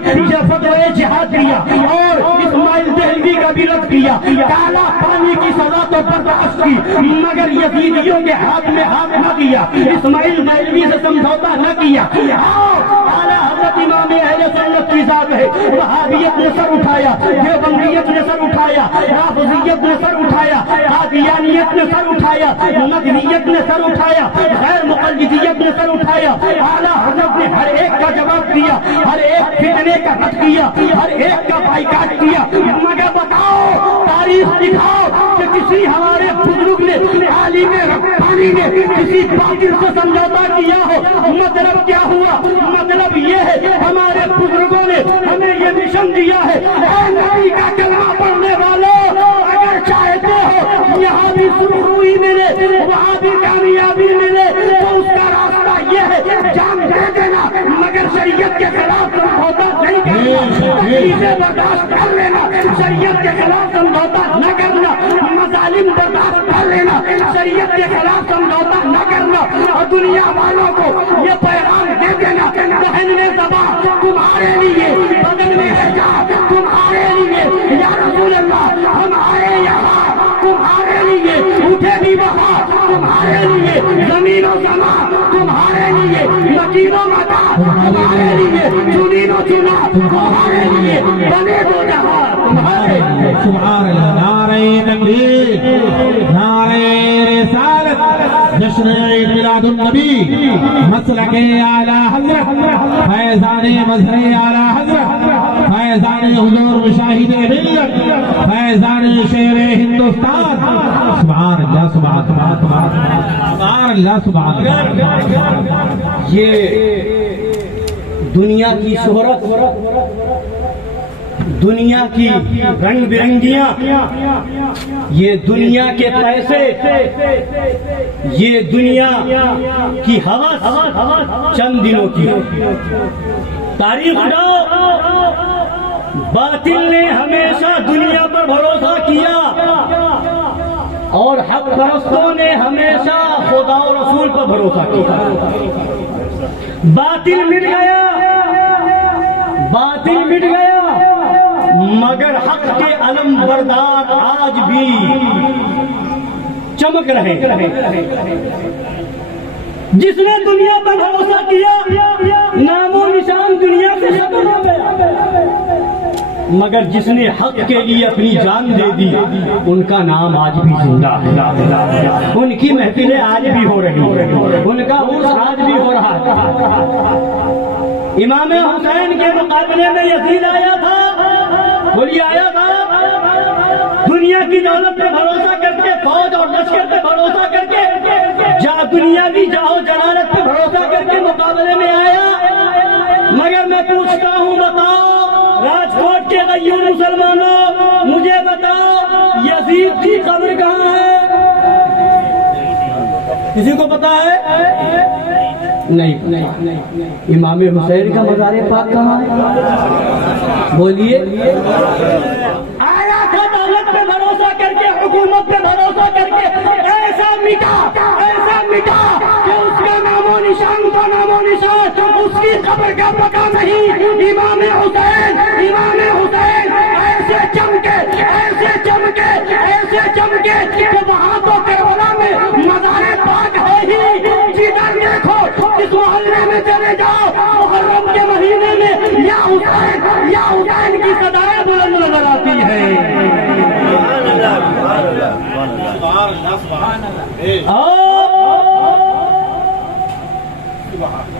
فتوی جہاد دیا اور اسماعیل دہلوی کا بھی رد کیا، کالا پانی کی سزا تو برداشت کی، مگر یزیدیوں کے ہاتھ میں ہاتھ نہ دیا، اسماعیل دہلوی سے سمجھوتا نہ کیا۔ اعلیٰ حضرت امام اہل سنت کی ذات ہے، وہابیت نے سر اٹھایا، دیوبندیت نے سر اٹھایا، رافضیت نے سر اٹھایا، قادیانیت نے سر اٹھایا، مدنیت نے سر اٹھایا، غیر مقلدیت نے سر اٹھایا۔ اعلیٰ حضرت نے ہر ایک کا جواب دیا، ہر ایک فتنے کا رد کیا، ہر ایک کا بائیکاٹ کیا، مگر بتاؤ تاریخ دکھاؤ کہ کسی ہمارے بزرگ نے عالم ربانی نے کسی باطل سے سمجھوتا کیا ہو؟ مطلب کیا ہوا؟ مطلب یہ ہے ہمارے بزرگوں نے ہمیں یہ مشن دیا ہے، اے نبی کا کلمہ پڑھنے والوں اگر چاہتے ہو یہاں بھی سرخروئی ملے وہاں بھی کامیابی ملے تو اس کا راستہ یہ ہے جان دے دینا، مگر شریعت کے خلاف سمجھوتا نہیں کرنا، تکلیفیں برداشت کر لینا، شریعت کے خلاف سمجھوتا نہ کرنا، مظالم برداشت کر لینا، شریعت کے خلاف سمجھوتا نہ کرنا، اور دنیا والوں کو یہ پیغام دے دینا، بہن میں زبان تمہارے لیے، بدن میں رجا تمہارے لیے، یا رسول اللہ ہم آئے یہاں تمہارے لیے، اٹھے بھی وہاں تمہارے لیے، زمین و زمان تمہارے لیے، مکین و متا تمہارے لیے، زمین و چنا تمہارے لیے، بنے دو جہاں تمہارے لیے۔ سبحان اللہ، نعرہ تکبیر، نعرہ رسالت، جشن عید میلاد النبی، مسلک اعلیٰ حضرت، فیضان مظہر اعلیٰ حضرت، فیضان حضور مشاہد ملت، فیضان شیر ہندوستان۔ سبحان اللہ، سبحان اللہ، سبحان اللہ، سبحان اللہ۔ یہ دنیا کی شہرت، دنیا کی رنگ برنگیاں، یہ دنیا کے پیسے، یہ دنیا کی ہوس چند دنوں کی۔ تاریخ اٹھاؤ، باطل نے ہمیشہ دنیا پر بھروسہ کیا اور حق پرستوں نے ہمیشہ خدا و رسول پر بھروسہ کیا۔ باطل مٹ گیا، باطل مٹ گیا، مگر حق کے علم بردار آج بھی چمک رہے۔ جس نے دنیا پر بھروسہ کیا نام و نشان دنیا سے ختم ہو گیا، مگر جس نے حق کے لیے اپنی جان دے دی ان کا نام آج بھی زندہ ہے، ان کی محفلیں آج بھی ہو رہی ہیں، ان کا عرس آج بھی ہو رہا ہے۔ امام حسین کے مقابلے میں یزید آیا تھا، بولیے آیا تھا، دنیا کی دولت پہ بھروسہ کر کے، فوج اور لشکر پہ بھروسہ کر کے، دنیاوی جاہو جلالت پہ بھروسہ کر کے مقابلے میں آیا۔ مگر میں پوچھتا ہوں، بتاؤ راجکوٹ کے غیور مسلمانوں، مجھے بتاؤ یزید کی قبر کہاں ہے؟ کسی کو پتا ہے؟ نہیں۔ امام حسین کا مزار پاک کہاں ہے؟ بولیے۔ آیا تھا دولت پہ بھروسہ کر کے، حکومت پہ بھروسہ کر کے، ایسا مٹا کہ اس کا نام و نشان کا نام و نشان، اس کی قبر کا پتہ نہیں۔ امام حسین ایسے چمکے کہ وہاں تو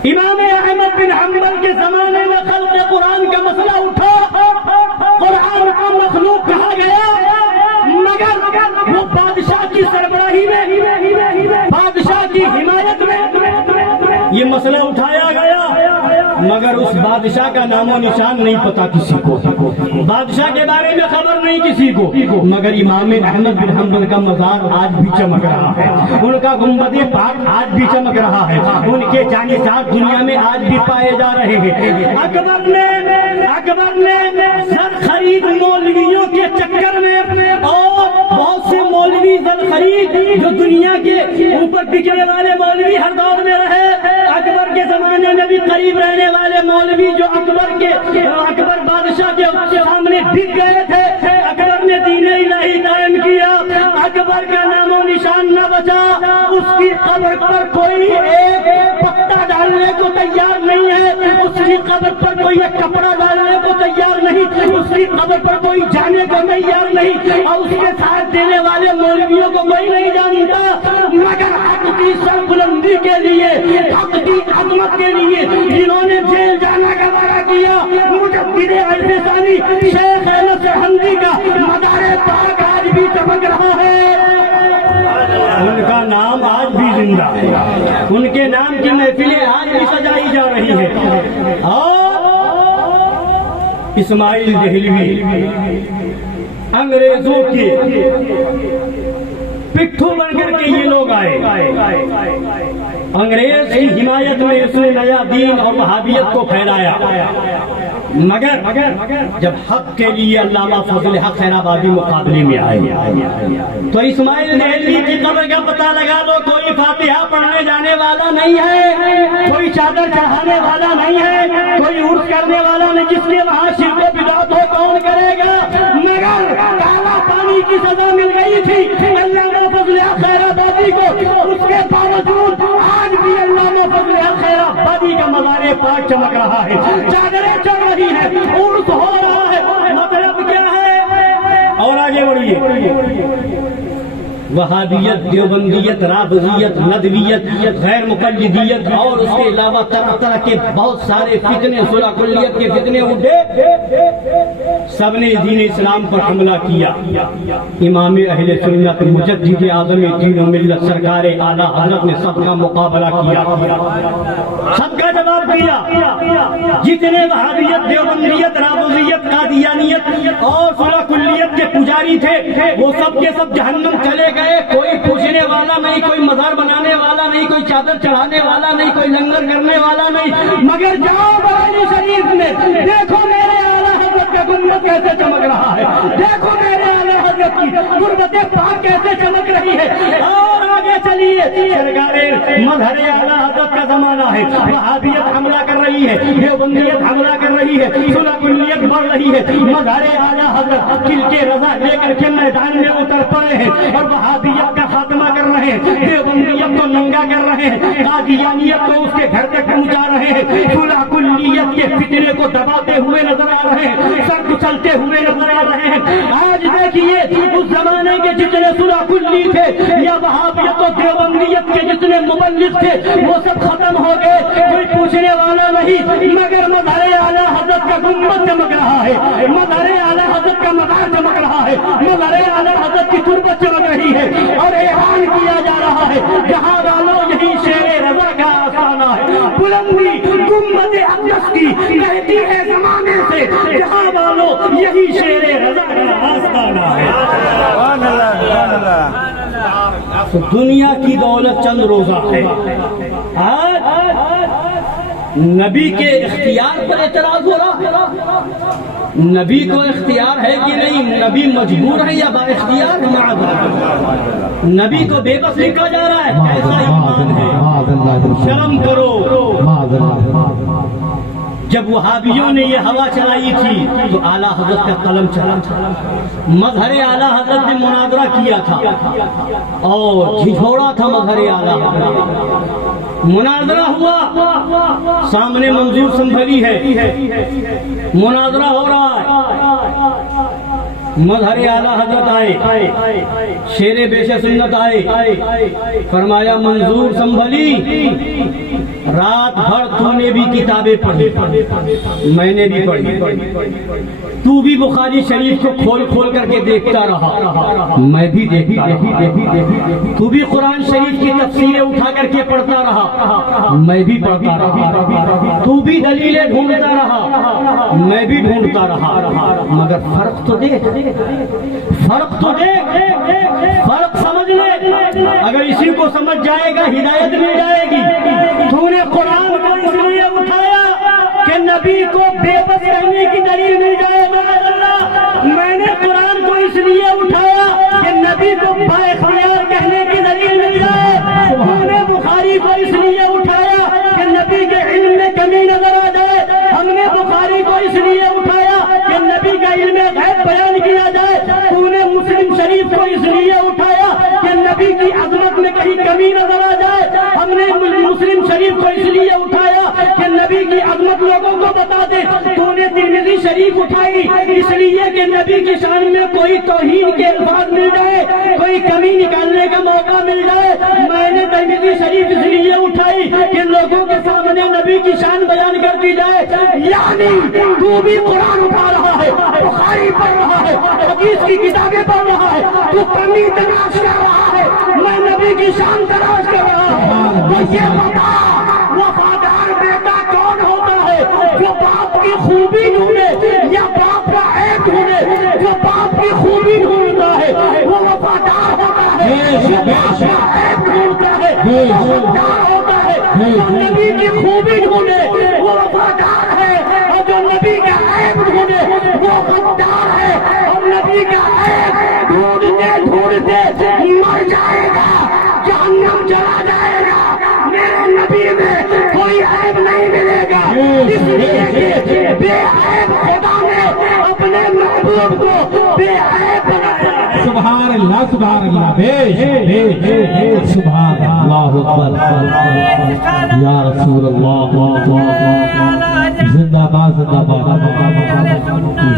امام احمد بن حنبل کے زمانے میں خلق قرآن کا مسئلہ اٹھا، قرآن کو مخلوق کہا گیا، مگر وہ بادشاہ کی سربراہی میں، بادشاہ کی حمایت میں یہ مسئلہ اٹھایا گیا، مگر اس بادشاہ کا نام و نشان نہیں پتا کسی کو، بادشاہ کے بارے میں خبر نہیں کسی کو، مگر امام احمد بن حنبل کا مزار آج بھی چمک رہا ہے، ان کا گنبد پاک آج بھی چمک رہا ہے، ان کے جانشین دنیا میں آج بھی پائے جا رہے ہیں۔ اکبر نے زر خرید مولویوں کے چکر میں، اور بہت سے مولوی زر خرید جو دنیا کے اوپر بکنے والے مولوی ہر دور میں رہے، اکبر کے زمانے میں بھی قریب رہنے والے مولوی جو اکبر بادشاہ کے سامنے بک گئے تھے، اکبر نے دین الہی قائم کیا، اکبر کا نام و نشان نہ بچا، اس کی قبر پر کوئی ایک پتا ڈالنے کو تیار نہیں ہے، اس کی قبر پر کوئی ایک کپڑا ڈالنے کو تیار نہیں، اس کی قبر پر کوئی جانے کو تیار نہیں، اور اس کے ساتھ دینے والے مولویوں کو کوئی نہیں جانتا، مگر حق کی سربلندی کے لیے، حق کی عظمت کے لیے جنہوں نے جیل جانا کا وعدہ کیا، مجدد اہل ثانی شیخ احمد سرہندی کا مزار پاک آج بھی چمک رہا ہے، ان کا نام آج بھی زندہ ہے، ان کے نام کی محفلیں آج بھی سجائی جا رہی ہیں۔ اور اسماعیل دہلوی انگریزوں کے پٹھو بن کر کے یہ لوگ آئے، انگریز کی حمایت میں اس نے نیا دین اور وہابیت کو پھیلایا، مگر جب حق کے لیے علامہ فضل حق خیر آبادی مقابلے میں آئے تو اسماعیل دہلوی کی قبر کا پتہ لگا لو، کوئی فاتحہ پڑھنے جانے والا نہیں ہے، کوئی چادر چڑھانے والا نہیں ہے، کوئی عرس کرنے والا نہیں، جس کے وہاں شرک و بدعت ہو کون کرے گا، مگر کالا پانی کی سزا مل گئی تھی علامہ فضل حق خیر آبادی کو، اس کے باوجود آج بھی علامہ فضل حق خیر آبادی کا مزار پاک چمک رہا ہے، چادریں چڑھ رہی ہے، عرس ہو رہا ہے، مطلب کیا ہے؟ اور آگے بڑھیے، وہابیت، دیوبندیت، رافضیت، ندویت، غیر مقلدیت اور اس کے علاوہ طرح طرح کے بہت سارے فتنے، صلح کلیت کے فتنے اٹھے، سب نے دین اسلام پر حملہ کیا، امام اہل سنت مجدد اعظم دین و ملت سرکار اعلیٰ حضرت نے سب کا مقابلہ کیا، سب کا جواب دیا، جتنے وہابیت، دیوبندیت، رافضیت، قادیانیت اور صلح کلیت کے پجاری تھے وہ سب کے سب جہنم چلے گئے، کوئی پوچھنے والا نہیں، کوئی مزار بنانے والا نہیں، کوئی چادر چڑھانے والا نہیں، کوئی لنگر کرنے والا نہیں، مگر جاؤ بریلی شریف میں دیکھو میرے اعلیٰ حضرت کا گنبد کیسے چمک رہا ہے، دیکھو میرے اعلیٰ حضرت کی غربت پاک کیسے چمک رہی ہے، اور آگے چلیے، سرکار مظہر اعلیٰ حضرت کا زمانہ ہے، وہابیت حملہ کر رہی ہے، دیوبندیت حملہ کر رہی ہے، صلح کلیت بڑھ رہی ہے، مظہر اعلیٰ حضرت دل کے رضا لے کر کے میدان میں اتر پڑے ہیں اور وہابیت کا خاتمہ کر رہے ہیں، دیوبندیت کو ننگا کر رہے ہیں، قادیانیت کو اس کے گھر تک پہنچا رہے ہیں، صلح کلیت کے فتنے کو دباتے ہوئے نظر آ رہے ہیں، سر کچلتے ہوئے نظر آ رہے ہیں۔ آج دیکھیے اس زمانے کے جتنے صلح کلی تھے یا وہابیت و دیوبندیت کے جتنے مبلغ تھے وہ سب ختم ہو گئے، کوئی پوچھنے والا نہیں، مگر مظہر اعلیٰ حضرت کا گنبد چمک رہا ہے، مظہر اعلیٰ حضرت کا مزار چمک رہا ہے، مظہر اعلیٰ حضرت کی تربت چمک رہی ہے، اور اعلان کیا جا رہا ہے جہاں والوں یہی شیر رضا کا آستانہ ہے، بلندی گنبد اقدس کی کہتی ہے زمانے سے، جہاں والوں یہی شیر رضا کا آستانہ ہے۔ تو دنیا کی دولت چند روزہ ہے، آج نبی کے اختیار پر اعتراض ہو رہا ہے، نبی کو اختیار ہے کہ نہیں، نبی مجبور ہے یا با اختیار ہے، نبی کو بے بس لکھا جا رہا ہے، کیسا ایمان ہے، شرم کرو۔ جب وہابیوں نے یہ ہوا چلائی تھی تو اعلیٰ حضرت کا قلم چلا، مظہر اعلیٰ حضرت نے مناظرہ کیا تھا اور جھجھوڑا تھا مظہر اعلیٰ حضرت، مناظرہ ہوا، سامنے منظور سنبھلی ہے، مناظرہ ہو رہا ہے، مظہر اعلیٰ حضرت آئے، شیر بیش سنت آئے، فرمایا منظور سنبھلی، رات بھر تو نے بھی کتابیں پڑھی، میں نے بھی پڑھی، تو بھی بخاری شریف کو کھول کھول کر کے دیکھتا رہا، میں بھی دیکھتا رہا، تو بھی قرآن شریف کی تفسیریں اٹھا کر کے پڑھتا رہا، میں بھی پڑھتا رہا، تو بھی دلیلیں ڈھونڈتا رہا، میں بھی ڈھونڈتا رہا، مگر فرق تو دیکھ، فرق تو دیکھ، فرق سمجھ لے، اگر اسی کو سمجھ جائے گا ہدایت مل جائے گی۔ تو نے قرآن کو اس لیے اٹھایا کہ نبی کو بے بس کہنے کی دلیل مل جائے، میں نے قرآن کو اس لیے اٹھایا کہ نبی کو با اختیار کہنے کی دلیل مل جائے، ہم نے بخاری کو اس لیے اٹھایا کہ نبی کے علم میں کمی نظر آ جائے، ہم نے بخاری کو اس لیے اٹھایا کہ نبی کا علم غیب بیان کیا جائے، تو نے مسلم شریف کو اس لیے اٹھایا کہ نبی کی عظمت میں کہیں کمی نظر آ جائے، ہم نے مسلم شریف کو اس لیے اٹھایا کہ نبی کی عظمت لوگوں کو بتا دے، تو نے ترمذی شریف اٹھائی اس لیے کہ نبی کی شان میں کوئی توہین کے الفاظ مل جائے، کوئی کمی نکالنے کا موقع مل جائے، میں نے ترمذی شریف اس لیے اٹھائی کہ لوگوں کے سامنے نبی کی شان بیان کر دی جائے، یعنی تو بھی قرآن اٹھا رہا ہے، بخاری پڑھ رہا ہے، حدیث کی کتابیں پڑھ رہا ہے، تو کمی تلاش کر رہا ہے، میں نبی کی شان تلاش کر رہا ہوں، مجھے بتا وفادار بیٹا کون ہوتا ہے؟ جو باپ کی خوبی ڈھونڈے یا باپ کا عیب ڈھونڈے؟ جو باپ کی خوبی ڈھونڈتا ہے وہ وفادار ہوتا ہے، جو باپ کا عیب ڈھونڈتا ہے وہ وفادار ہوتا ہے، جو نبی کی خوبی ڈھونڈے وہ وفادار ہے، اور جو نبی کا عیب ڈھونڈے وہ غدار ہے، اور نبی کا عیب ڈھونڈتے ڈھونڈتے مر جائے گا، جہنم چلا جائے گا، میرے نبی میں کوئی عیب نہیں ملے گا، اس لیے کہ بے عیب خدا نے اپنے محبوب کو بے عیب بنایا۔ سبحان اللہ، سبحان اللہ، سبحان اللہ اکبر، یا رسول اللہ، زندہ باد، زندہ باد،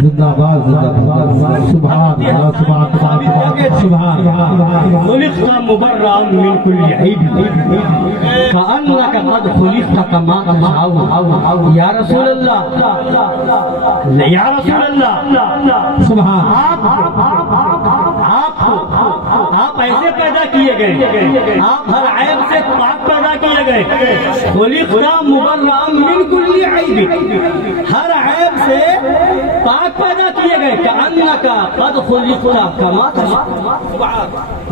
زندہ باد، زندہ باد، سبحان اللہ، سبحان اللہ، سبحان اللہ، خلقت مبرأ من كل عیب کأنک قد خلقت کما تشاء، یا رسول اللہ، یا رسول اللہ، سبحان آپ ایسے پیدا کیے گئے، آپ ہر عیب سے پاک پیدا کیے گئے، خلقت مبرأ من كل عیب، ہر عیب سے پاک پیدا کیے گئے، کأنک قد خلقت کما تشاء،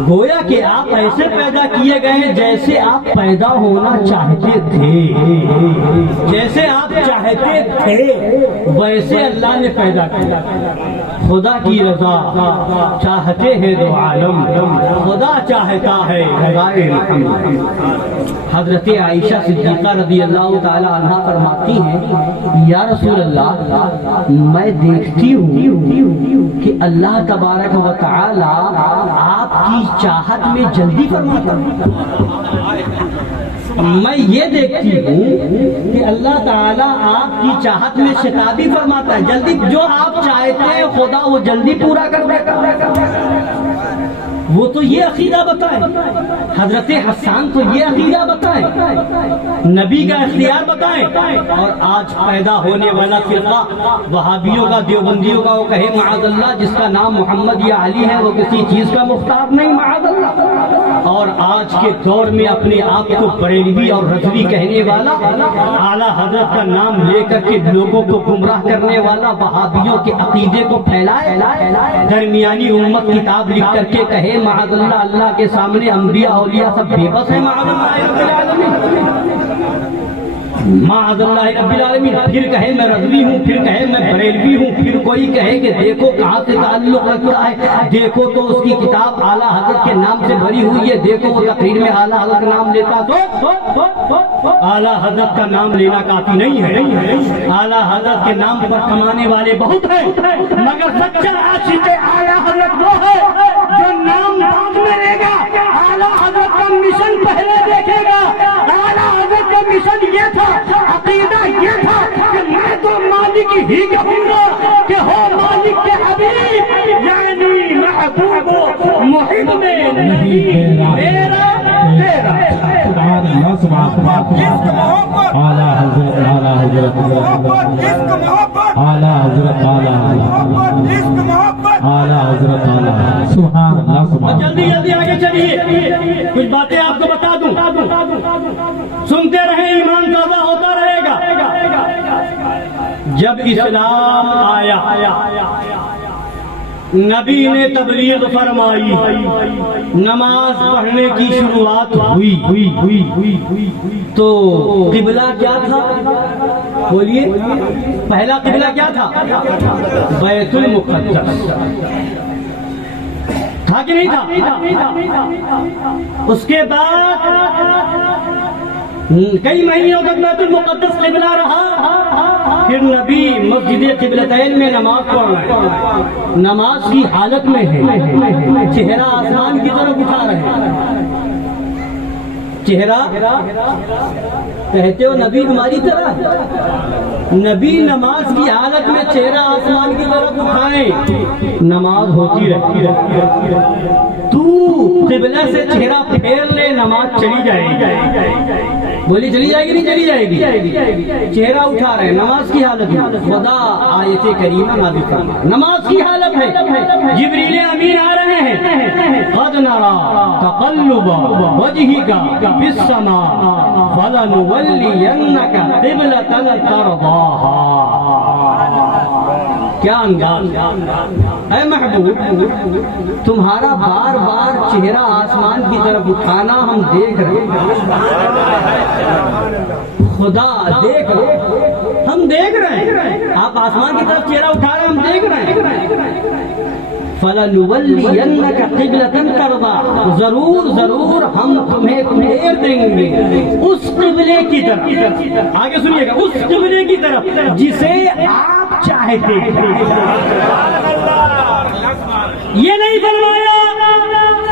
گویا کہ آپ ایسے پیدا کیے گئے جیسے آپ پیدا ہونا چاہتے تھے، جیسے آپ چاہتے تھے ویسے اللہ نے پیدا کیا، خدا کی رضا چاہتے ہیں دو عالم، خدا چاہتا ہے رضائے محمد۔ حضرت عائشہ صدیقہ رضی اللہ تعالی عنہ فرماتی ہیں، یا رسول اللہ، میں دیکھتی ہوں کہ اللہ تبارک و تعالی آپ کی چاہت میں جلدی فرماتا ہے، میں یہ دیکھتی ہوں کہ اللہ تعالیٰ آپ کی چاہت میں شتابی فرماتا ہے، جلدی جو آپ چاہتے ہیں خدا وہ جلدی پورا کر دے گا۔ وہ تو یہ عقیدہ بتائیں، حضرت حسان تو یہ عقیدہ بتائیں، نبی کا اختیار بتائیں، اور آج پیدا ہونے والا فرقہ وہابیوں کا، دیوبندیوں کا، وہ کہے معاذ اللہ جس کا نام محمد یا علی ہے وہ کسی چیز کا مختار نہیں، معاذ اللہ، اور آج کے دور میں اپنے آپ کو بریلوی اور رضوی کہنے والا، اعلیٰ حضرت کا نام لے کر کے لوگوں کو گمراہ کرنے والا، وہابیوں کے عقیدے کو پھیلائے، درمیانی امت کتاب لکھ کر کے کہے معاذ اللہ اللہ کے سامنے انبیاء اولیاء سب بے بس ہیں، معاذ اللہ رب العالمین، معاذ اللہ رب العالمین، پھر کہے میں رضوی ہوں، پھر کہے میں بریلوی ہوں، پھر کوئی کہے کہ دیکھو کہاں سے تعلق رکھتا ہے، دیکھو تو اس کی کتاب اعلیٰ حضرت کے نام سے بھری ہوئی ہے، دیکھو وہ تقریر میں اعلیٰ حضرت کا نام لیتا تو اعلیٰ حضرت کا نام لینا کافی نہیں ہے، اعلیٰ حضرت کے نام پر کمانے والے بہت ہیں، مگر سچا عاشق اعلیٰ حضرت وہ ہے جو نام بعد میں لے گا، اعلیٰ حضرت کا مشن پہلے دیکھے گا، اعلیٰ حضرت کا مشن یہ تھا، عقیدہ یہ تھا کہ میں تو مالک ہی کہوں گا کہ ہو مالک کے حبیب، یا محب میں نہیں میرا تیرا سبحان اللہ سبحان اللہ اعلیٰ حضرت اعلیٰ حضرت اعلیٰ حضرت اعلیٰ حضرت اعلیٰ سبحان اللہ سبحان اللہ. جلدی جلدی آگے چلیے کچھ باتیں آپ کو بتا دوں سنتے رہیں ایمان تازہ ہوتا رہے گا. جب اسلام آیا نبی نے تبلیغ فرمائی نماز پڑھنے کی شروعات ہوئی تو قبلہ کیا تھا بولیے پہلا قبلہ کیا تھا بیت المقدس تھا کہ نہیں تھا. اس کے بعد کئی مہینوں تک بیت المقدس قبلہ رہا پھر نبی مسجد قبلتین میں نماز پڑھ رہے ہیں نماز کی حالت میں ہے چہرہ آسمان کی طرف اٹھا رہے ہیں چہرہ کہتے ہو نبی ہماری طرح نبی نماز کی حالت میں چہرہ آسمان کی طرف اٹھائیں نماز ہوتی رہتی ہے تو قبلہ سے چہرہ پھیر لے نماز چلی جائے گی بولی چلی جائے گی نہیں چلی جائے گی چہرہ اٹھا رہے ہیں نماز کی حالت میں خدا آیت کریمہ نازل فرما نماز کی حالت ہے جبریل امین آ رہے ہیں قد نرى تقلب وجهك في السماء فلنولينك قبلة ترضاها. کیا انداز اے محبوب تمہارا بار بار چہرہ آسمان کی طرف اٹھانا ہم دیکھ رہے ہیں خدا دیکھ رہے ہم دیکھ رہے ہیں آپ آسمان کی طرف چہرہ اٹھا رہے ہیں ہم دیکھ رہے ہیں فَلَنُوَلِّيَنَّكَ قِبْلَةً تَرْضَاهَا ضرور ضرور ہم تمہیں پھیر دیں گے اس قبلے کی طرف آگے سنیے گا اس قبلے کی طرف جسے آپ چاہتے ہیں. یہ نہیں فرمایا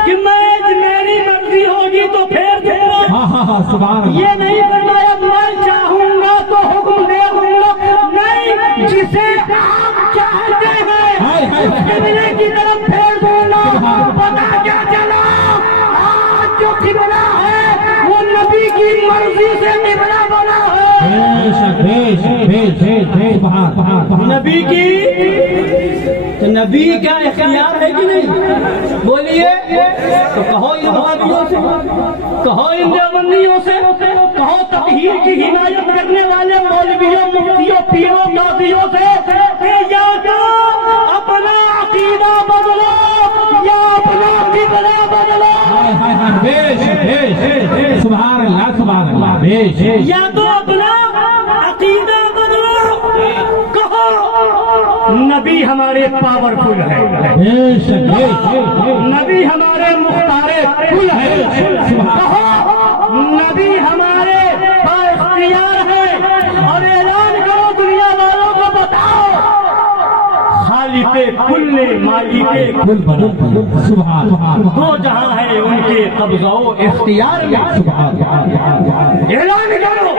کہ میری مرضی ہوگی تو پھیر دوں گا یہ نہیں فرمایا میں چاہوں گا تو حکم دے دوں گا نہیں جسے آپ چاہتے ہیں قبلے کی طرف پھیر دوں گا. پتا کیا چلا آج جو قبلہ ہے وہ نبی کی مرضی سے قبلہ بنا ہے نبی کی تو نبی کا اختیار ہے کہ نہیں بولیے تو کہو ان وہابیوں سے کہو ان دیوبندیوں سے کہو تطہیر کی حمایت کرنے والے مولویوں مفتیوں پیروں قاضیوں سے کہ یا تو اپنا عقیدہ بدلو یا اپنا قبلہ بدلو سبحان اللہ سبحان اللہ یا تو اپنا عقیدہ بدلو کہو نبی ہمارے پاورفل ہے نبی ہمارے مختار کل ہے کہو نبی ہمارے بااختیار ہے اور اعلان کرو دنیا والوں کو بتاؤ خالق کل نے مالک کل دو جہاں ہے ان کے قبضہ و اختیار میں اعلان کرو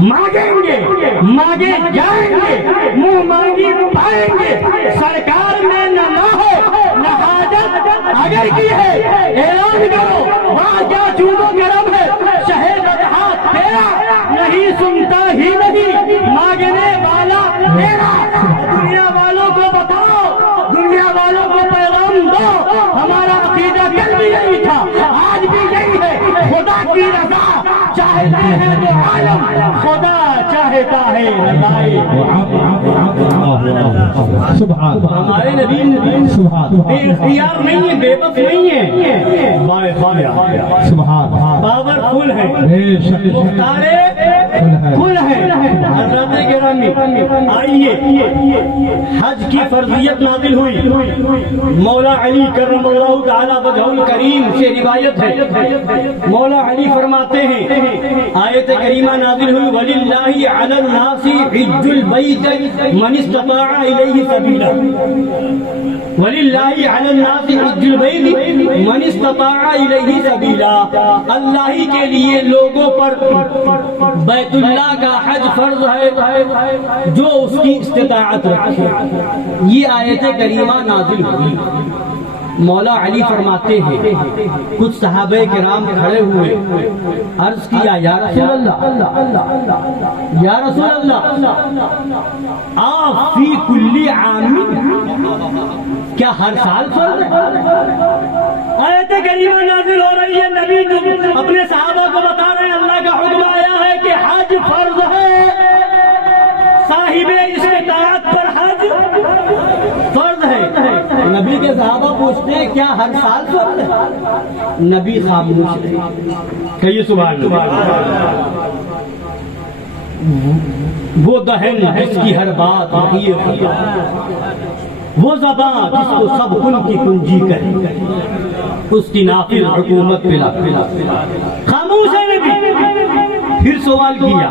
مانگیں گے مانگے جائیں گے منہ مانگی پائیں گے سرکار میں نہ ہو نہ حاجت اگر کی ہے اعلان کرو وہاں کیا چودوں کرم ہے شہر ہاتھ تیرا نہیں سنتا ہی نہیں مانگنے والا تیرا دنیا والوں کو بتاؤ دنیا والوں کو پیغام دو ہمارا عقیدہ کل بھی یہی تھا آج بھی یہی ہے خدا کی رضا چاہتے ہیں تو عالم خدا چاہتا ہے رضائے ہمارے نبی بے اختیار نہیں ہے بے بس نہیں ہے پاورفل ہے مختارے کل ہے. حضرات گرامی آئیے حج کی فرضیت نازل ہوئی مولا علی کرم اللہ تعالی وجہ الکریم سے روایت ہے مولا علی فرماتے ہیں آیت کریمہ نازل ہوئی وَلِلَّهِ عَلَى النَّاسِ حِجُّ الْبَيْتِ مَنِ اسْتَطَاعَ إِلَيْهِ سَبِيلًا وَلِلَّهِ عَلَى النَّاسِ حِجُّ الْبَيْتِ مَنِ اسْتَطَاعَ إِلَيْهِ سَبِيلًا اللہ کے لیے لوگوں پر بیت اللہ کا حج فرض ہے جو اس کی استطاعت رکھے. یہ آیت کریمہ نازل ہوئی. مولا علی فرماتے ہیں کچھ صحابہ کرام کھڑے ہوئے, عرض کیا یا رسول اللہ, یا رسول اللہ, آپ فی کل عام, کیا ہر سال فرض ہے؟ آیت کریمہ نازل ہو رہی ہے, نبی اپنے صحابہ کو بتا رہے ہیں اللہ کا حکم آیا ہے کہ حج فرض ہے, صاحب استطاعت پر حج فرض ہے. نبی کے صحابہ پوچھتے ہیں کیا ہر سال فرض ہے؟ نبی خاموش ہے. کہیے سبحان اللہ. وہ دہن جس کی ہر بات وہی خدا, وہ زبان جس کو سب کن کی کنجی کرے, اس کی نافذ حکومت پلا. خاموش ہے نبی. پھر سوال کیا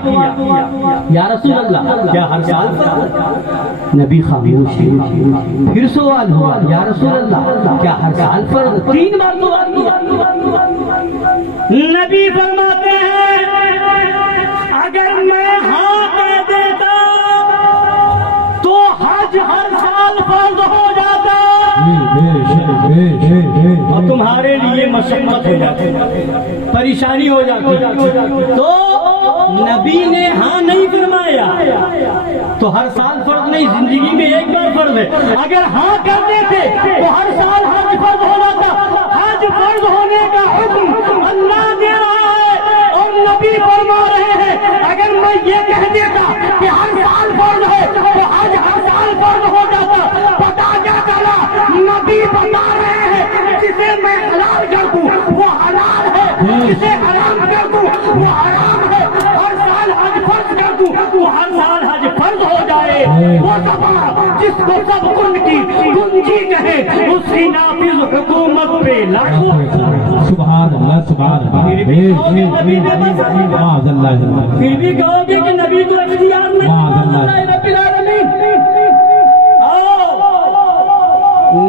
یا رسول اللہ کیا ہر سال فرض ہے؟ نبی خاموش ہے. پھر سوال ہوا یا رسول اللہ کیا ہر سال فرض ہے؟ 3 بار سوال کیا. نبی فرماتے ہیں اگر میں ہاں کہہ دیتا تو حج ہر سال فرض ہو جاتا اور تمہارے لیے مشقت ہو جاتی, پریشانی ہو جاتی. تو نبی نے ہاں نہیں فرمایا تو ہر سال فرض نہیں, زندگی میں ایک بار فرض ہے. اگر ہاں کرتے تھے تو ہر سال حج فرض ہو جاتا. حج فرض ہونے کا حکم اللہ دے رہا ہے اور نبی فرما رہے ہیں اگر میں یہ کہہ دیتا کہ ہر سال فرض ہے تو حج ہر سال فرض ہو جاتا. پتا کیا چلا؟ نبی بتا رہے ہیں جسے میں حلال کر دوں وہ حلال ہے, جسے حرام کر دوں وہ حرام ہے. ہر سال حج فرض کر دوں وہ ہر سال حج فرض ہو جائے. وہ زبان جس کو سب کن کی کنجی کہے اس کی نافذ حکومت پہ لاگو. سبحان اللہ, سبحان اللہ. پھر بھی کہو گے کہ نبی تو اختیار نہیں. رب العالمین.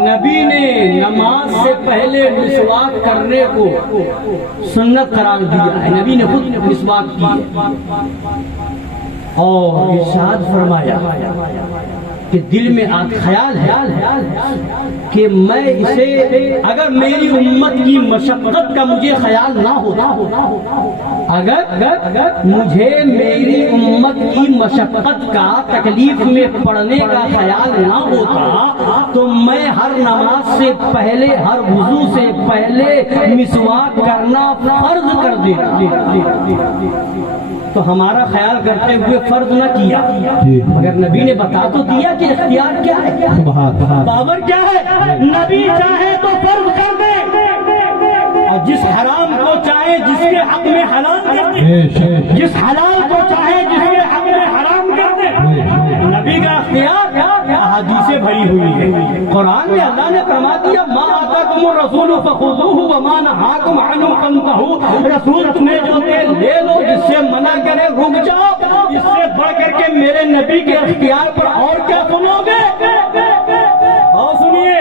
نبی نے نماز سے پہلے مسواک کرنے کو سنت قرار دیا ہے. نبی نے خود مسواک کی ہے اور ارشاد فرمایا کہ دل میں خیال ہے کہ میں اسے, اگر میری امت کی مشقت کا مجھے خیال نہ ہوتا, اگر مجھے میری امت کی مشقت کا, تکلیف میں پڑنے کا خیال نہ ہوتا تو میں ہر نماز سے پہلے, ہر وضو سے پہلے مسواک کرنا فرض کر دیتا. تو ہمارا خیال کرتے ہوئے فرض نہ کیا, مگر نبی نے بتا تو دیا کہ اختیار کیا ہے, پاور کیا ہے. نبی چاہے تو فرض کر دے اور جس حرام کو چاہے جس کے حق میں حلال کر دے, جس حلال کو چاہے جس کے حق میں حرام کر دے. نبی کا اختیار احادیثیں بھری ہوئی ہے. قرآن میں اللہ نے فرما دیا ما آتاکم الرسول فخذوہ وما نہاکم عنہ فانتہوا. رسول تمہیں جو کہ لے لو, جس سے منع کرے رک جاؤ. اس سے بڑھ کر کے میرے نبی کے اختیار پر اور کیا سنو گے؟ اور سنیے,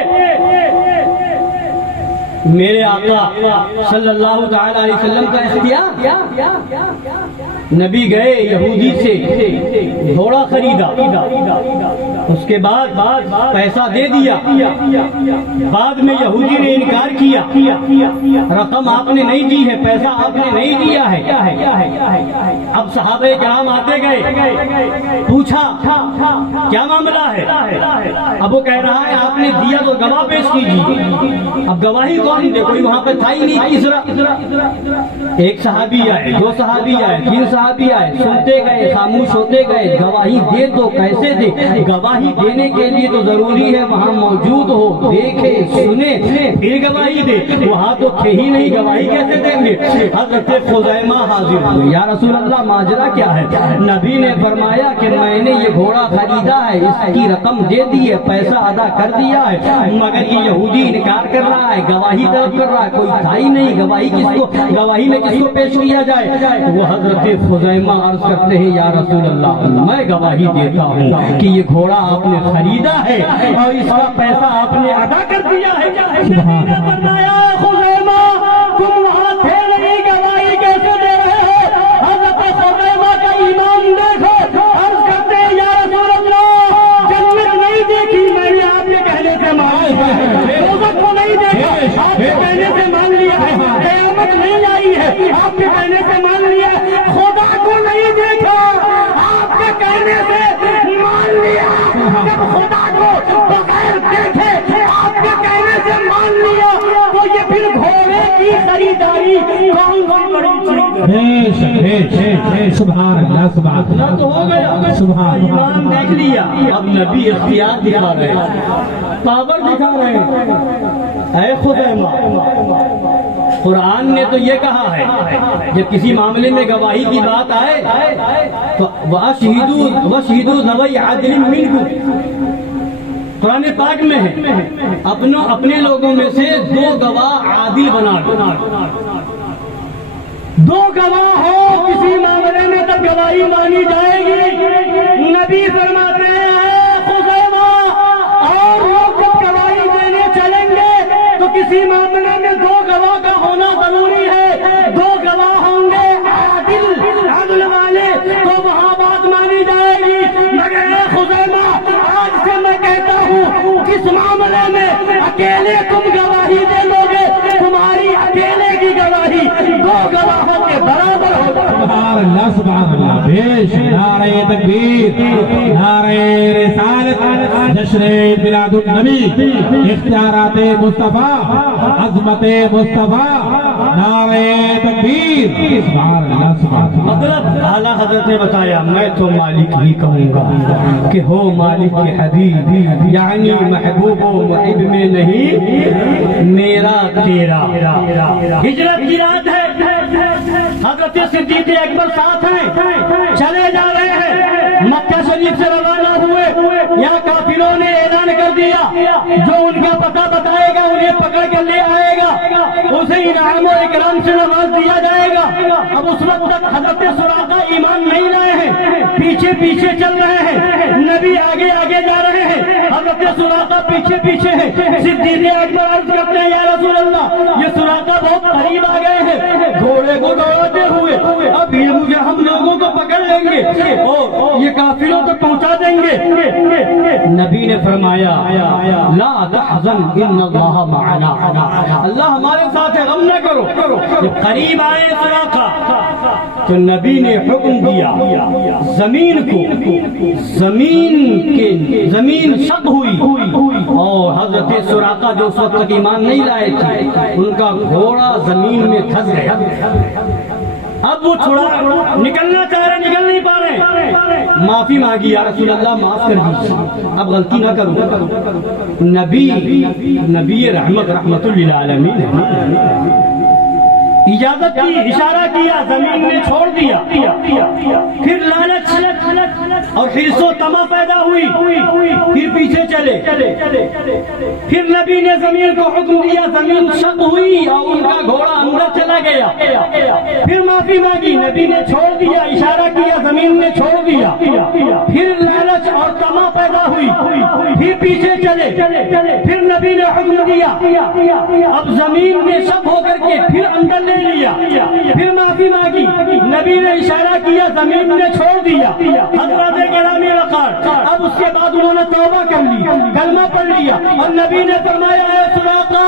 میرے آقا صلی اللہ تعالی علیہ وسلم کا اختیار. نبی گئے یہودی سے گھوڑا خریدا, اس کے بعد پیسہ دے دیا, بعد میں یہودی نے انکار کیا, رقم آپ نے نہیں دی ہے, پیسہ آپ نے نہیں دیا ہے. اب صحابہ کرام آتے گئے, پوچھا کیا معاملہ ہے؟ اب وہ کہہ رہا ہے آپ نے دیا تو گواہ پیش کیجیے. اب گواہی کون دے, کوئی وہاں پہ تھا ہی نہیں. تیسرا ایک صحابی آئے, 2 صحابی آئے, 3 صحابی آئے, سنتے گئے, خاموش ہوتے گئے. گواہی دے تو کیسے دے؟ گواہی دینے کے لیے تو ضروری ہے وہاں موجود ہو, دیکھے سنے پھر گواہی دے. وہاں تو تھے ہی نہیں, گواہی کیسے دیں گے؟ حضرت خزیمہ حاضر ہوئے, یا رسول اللہ ماجرا کیا ہے؟ نبی نے فرمایا کہ میں نے یہ گھوڑا خریدا ہے, اس کی رقم دے دی ہے, پیسہ ادا کر دیا ہے, مگر یہ یہودی انکار کر رہا ہے, گواہی طلب کر رہا ہے, کوئی تھا ہی نہیں. گواہی میں کس کو پیش کیا جائے؟ وہ حضرت خزیمہ عرض کرتے ہیں یا رسول اللہ میں گواہی دیتا ہوں کہ یہ گھوڑا آپ نے خریدا ہے اور اس کا پیسہ آپ نے ادا کر دیا ہے. فرمایا خزیمہ تم وہاں تھے نہیں, گواہی کیسے دے رہے ہو؟ حضرت خزیمہ کا مان لیا تو یہ پھر گھوڑے کی خریداری کون سی بڑی چیز ہے؟ سبحان اللہ سبحان اللہ تو ہو گیا سبحان اللہ ایمان دیکھ لیا، اب نبی اختیار دکھا رہے ہیں، پاور دکھا رہے ہیں۔ اے خزیمہ، قرآن نے تو یہ کہا ہے جب کسی معاملے میں گواہی کی بات آئے تو وَأَشْهِدُوا ذَوَيْ عَدْلٍ مِنْكُمْ، قرآن پاک میں ہے اپنے لوگوں میں سے 2 گواہ عادل بنا دو۔ 2 گواہ ہو کسی معاملے میں تب گواہی مانی جائے گی۔ نبی فرماتے ہیں اے خزیمہ، اور لوگ جب گواہی دینے چلیں گے تو کسی معاملے میں 2 گواہ کا ہونا ضروری ہے۔ 2 گواہ ہوں گے عدل والے تو وہاں بات مانی جائے گی۔ مگر اے خزیمہ، آج سے میں کہتا ہوں کس معاملے میں اکیلے تم گواہی دے لو گے، تمہاری اکیلے کی گواہی 2 گواہوں کے برابر ہوگا۔ سبحان اللہ سبحان اللہ، بیش نعرہ تکبیر، نعرہ رسالت، جشن میلاد النبی، اختیارات مصطفیٰ، عظمت مصطفیٰ، نعرہ تکبیر، سبحان اللہ سبحان اللہ۔ مطلب اعلیٰ حضرت نے بتایا میں تو مالک ہی کہوں گا کہ ہو مالک کے حبیب، یعنی محبوب و محب میں نہیں میرا تیرا۔ ہجرت کی رات ہے، حضرت صدیق اکبر ساتھ ہیں، چلے جا رہے ہیں، مکہ شریف سے روانہ ہوئے، یہاں کافروں نے اعلان کر دیا جو ان کا پتہ بتائے گا انہیں پکڑ کر لے آئے گا، اسے انعام و اکرام سے نواز دیا جائے گا۔ اب اس وقت تک حضرت سراقہ ایمان نہیں لائے ہیں، پیچھے پیچھے چل رہے ہیں، نبی آگے آگے جا رہے ہیں، حضرت سراقہ پیچھے پیچھے ہیں۔ صدیق اکبر عرض کرتے ہیں یا رسول اللہ یہ سراقہ بہت قریب آ گئے ہیں، گھوڑے کو دوڑاتے ہوئے اب یہ مجھے ہم لوگوں کو پکڑ لیں گے اور یہ کافروں تک پہنچا دیں گے۔ نبی نے فرمایا لا تحزن ان اللہ معنا، اللہ ہمارے ساتھ ہے، غم نہ کرو۔ جب قریب آئے سراقہ تو نبی نے حکم دیا زمین کو، زمین شق ہوئی اور حضرت سراقہ جو اس وقت تک ایمان نہیں لائے تھے ان کا گھوڑا زمین میں پھنس گیا۔ اب وہ چھوڑا نکلنا چاہ رہے، نکل نہیں پا رہے، معافی مانگی یا رسول اللہ معاف کر دیجیے، اب غلطی نہ کروں۔ نبی رحمت للعالمین اجازت کی، اشارہ کیا، زمین نے چھوڑ دیا۔ پھر لالچ اور حرص و طمع پیدا ہوئی، پھر پیچھے چلے۔ پھر نبی نے زمین کو حکم دیا، زمین شق ہوئی اور ان کا گھوڑا اندر چلا گیا۔ پھر معافی مانگی، نبی نے چھوڑ دیا، اشارہ کیا، زمین نے چھوڑ دیا۔ پھر لالچ اور طمع پیدا ہوئی، پھر پیچھے چلے۔ پھر نبی نے حکم دیا، اب زمین نے شق ہو کر کے پھر اندر لے لیا۔ پھر معافی مانگی، نبی نے اشارہ کیا، زمین نے چھوڑ دیا۔ حضرت گرامی وقار اب اس کے بعد انہوں نے توبہ کر لی، کلمہ پڑھ لیا اور نبی نے فرمایا اے سراقہ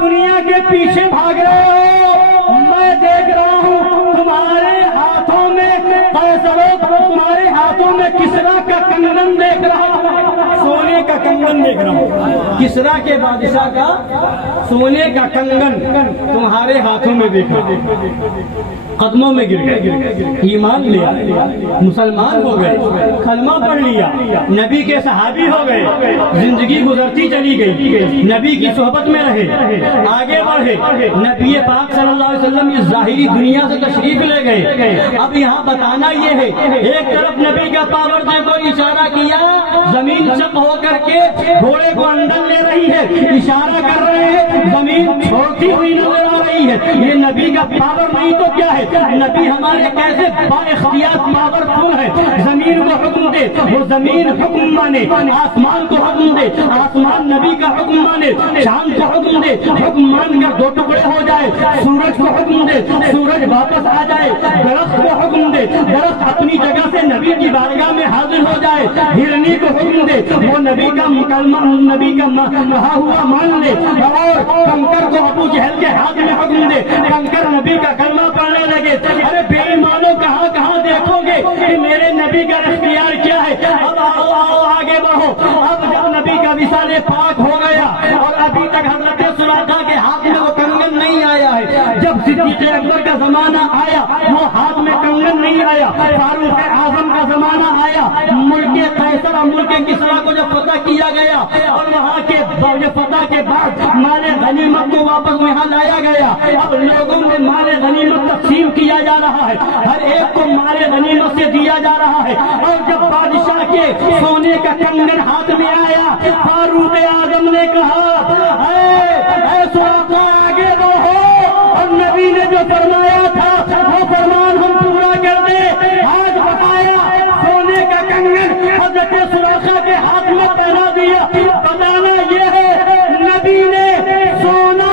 دنیا کے پیچھے بھاگ رہے ہو، میں دیکھ رہا ہوں تمہارے ہاتھوں میں تمہارے ہاتھوں میں کسرا کا کنگن دیکھ رہا ہوں، سونے کا کنگن دیکھ رہا ہوں، کسرا کے بادشاہ کا سونے کا کنگن تمہارے ہاتھوں میں دیکھ رہا ہوں۔ قدموں میں گر گئے، ایمان لیا، مسلمان ہو گئے، کلمہ پڑھ لیا، نبی کے صحابی ہو گئے، زندگی گزرتی چلی گئی، نبی کی صحبت میں رہے، آگے بڑھے، نبی پاک صلی اللہ علیہ وسلم اس ظاہری دنیا سے تشریف لے گئے۔ اب یہاں بتانا یہ ہے، ایک طرف نبی کا پاور دیکھو، اشارہ کیا، زمین شق ہو کر کے گھوڑے کو اندر لے رہی ہے، اشارہ کر رہے ہیں، زمین چھوڑتی ہوئی نظر آ رہی ہے، یہ نبی کا پاور نہیں تو کیا ہے؟ نبی ہمارے کیسے با اختیار پاورفل ہے، زمین کو حکم دے وہ زمین حکم مانے، آسمان کو حکم دے آسمان نبی کا حکم مانے، چاند کو حکم دے حکم مان کر 2 ٹکڑے ہو جائے، سورج کو حکم دے سورج واپس آ جائے، درخت کو حکم دے درخت اپنی جگہ سے نبی کی بارگاہ میں حاضر ہو جائے، ہرنی کو حکم دے وہ نبی کا مکلمہ نبی کا کہا ہوا مان لے، اور کنکر کو ابو جہل کے ہاتھ میں حکم دے، کنکر نبی کا کلمہ پڑھنے لگے۔ ارے بے ایمانوں کہاں کہاں دیکھو گے کہ میرے نبی کا اختیار کیا ہے؟ اب آؤ آگے بڑھو۔ اب جب نبی کا وصال پاک ہو گیا اور ابھی تک حضرت حضرت سراقہ کے ہاتھ میں وہ کنگن نہیں آیا ہے. جب صدیق اکبر کا زمانہ آیا وہ ہاتھ میں کنگن نہیں آیا. فاروق اعظم کا زمانہ آیا, ملک قیصر اور ملک کسریٰ کو جب فتح کیا گیا اور وہاں کے فتح کے بعد مال غنیمت کو واپس وہاں لایا گیا. اب لوگوں میں مال غنیمت تقسیم کیا جا رہا ہے, ہر ایک کو مال غنیمت سے دیا جا رہا ہے. اور جب بادشاہ کے سونے کا کنگن ہاتھ میں آیا, فاروق اعظم نے کہا اے سراقہ آگے رہو, اور نبی نے جو فرمایا تھا وہ فرمان ہم پورا کر دیں. آج بتایا سونے کا کنگن حضرت سراقہ کے ہاتھ میں پہنا دیا. بتانا یہ ہے نبی نے سونا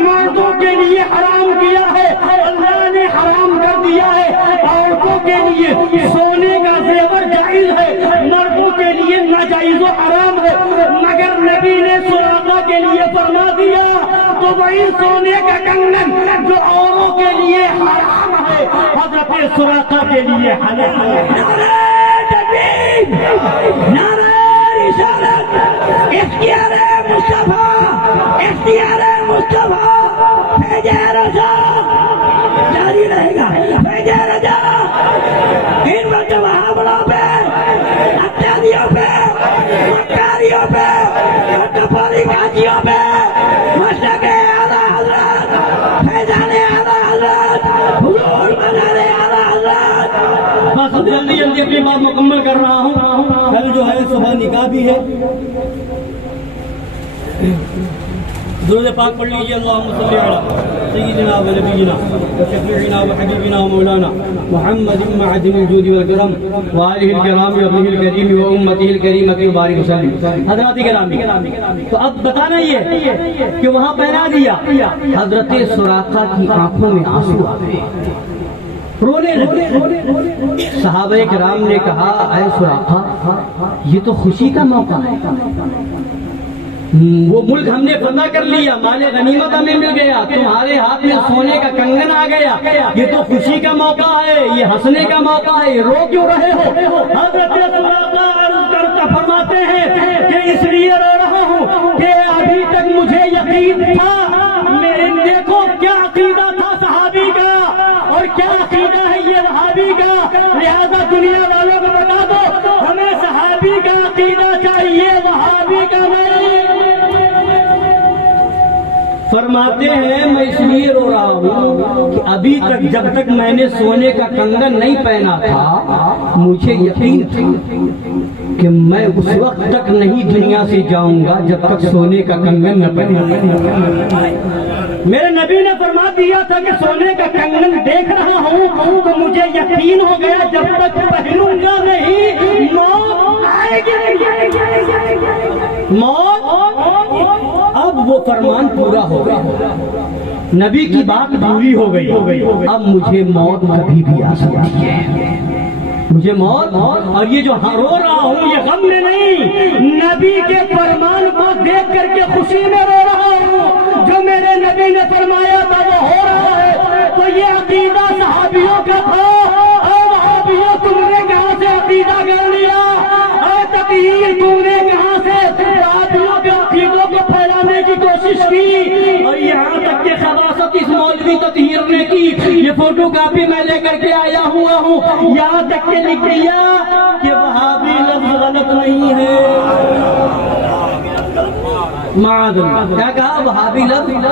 مردوں کے لیے حرام کیا ہے, اللہ نے حرام کر دیا ہے. عورتوں کے لیے سونے کا زیور جائز ہے, مردوں کے لیے ناجائز و حرام ہے. مگر نبی نے سراقہ کے لیے فرما دیا تو وہی سونے کا کنگن جو عورتوں کے لیے حرام ہے حضرت سراقہ کے لیے حلال ہے. نعرہ تکبیر, نعرہ رسالت, اختیار مصطفیٰ, اختیار مصطفیٰ, فیض رضا جاری رہے گا. فیض رضا ان مرتبہ حملوں پہ, اتحادیوں پہ, مکاریوں پہ, کپوری کاجیوں پہ, مشرق اعلیٰ حضرت, فیضان اعلیٰ حضرت, حضور منال اعلیٰ حضرت. بس جلدی جلدی اپنی بات مکمل کر رہا ہوں. کل جو ہے صبح نکاح بھی ہے. درود پاک پڑھ لیجیے. اللہم صلی علی سیدنا و نبینا و شفیعنا و حبیبنا و مولانا محمد معدن الجود والکرم وآلہ الکرام وابنہ الکریم و امتہ الکریمۃ مبارک وسلم. حضرات گرامی, تو اب بتانا یہ کہ وہاں پہنا دیا. حضرت سراقہ کی آنکھوں میں آنسو آ گئے, رونے لگے. صحابہ کرام نے کہا اے سراقہ یہ تو خوشی کا موقع ہے, وہ ملک ہم نے فتح کر لیا, مال غنیمت ہمیں مل گیا, تمہارے ہاتھ میں سونے کا کنگن آ گیا, یہ تو خوشی کا موقع ہے, یہ ہنسنے کا موقع ہے, رو کیوں رہے ہو؟ حضرت سراقہ عرض کرتا فرماتے ہیں کہ اس لیے رو رہا ہوں کہ ابھی تک مجھے یقین تھا, میرے دیکھو کیا عقیدہ تھا صحابی کا اور کیا عقیدہ ہے یہ وہابی کا. لہذا دنیا والوں کو بتا دو ہمیں صحابی کا عقیدہ چاہیے, وہابی کا نہیں. فرماتے ہیں میں اس لیے رو رہا ہوں کہ ابھی تک جب تک میں نے سونے کا کنگن نہیں پہنا تھا مجھے یقین تھا کہ میں اس وقت تک نہیں دنیا سے جاؤں گا جب تک سونے کا کنگن نہ پہنا. میرے نبی نے فرما دیا تھا کہ سونے کا کنگن دیکھ رہا ہوں تو مجھے یقین ہو گیا جب تک پہنوں گا نہیں موت آئے گی. موت اب وہ فرمان پورا ہو گیا, نبی کی بات پوری ہو گئی. اب مجھے موت کبھی بھی آ سکتی ہے, مجھے موت. اور یہ جو رو رہا ہوں یہ غم میں نہیں, نبی کے فرمان کو دیکھ کر کے خوشی میں رو رہا ہوں. جو میرے نبی نے فرمایا تھا وہ ہو رہا ہے. تو یہ عقیدہ صحابیوں کا تھا. اے وہابیوں تم نے کہاں سے عقیدہ کر لیا؟ اے تقیر تم نے کہاں سے صحابیوں کے عقیدوں کو پھیلانے کی کوشش کی؟ اور یہاں تک کہ خباثت اس مولوی تطہیر نے کی. یہ فوٹو کاپی میں لے کر کے آیا ہوا ہوں, یہاں تک کہ لکھ دیا کہ وہابی لفظ غلط نہیں ہے. معاذ اللہ, کیا کہا؟ وہابی لفظ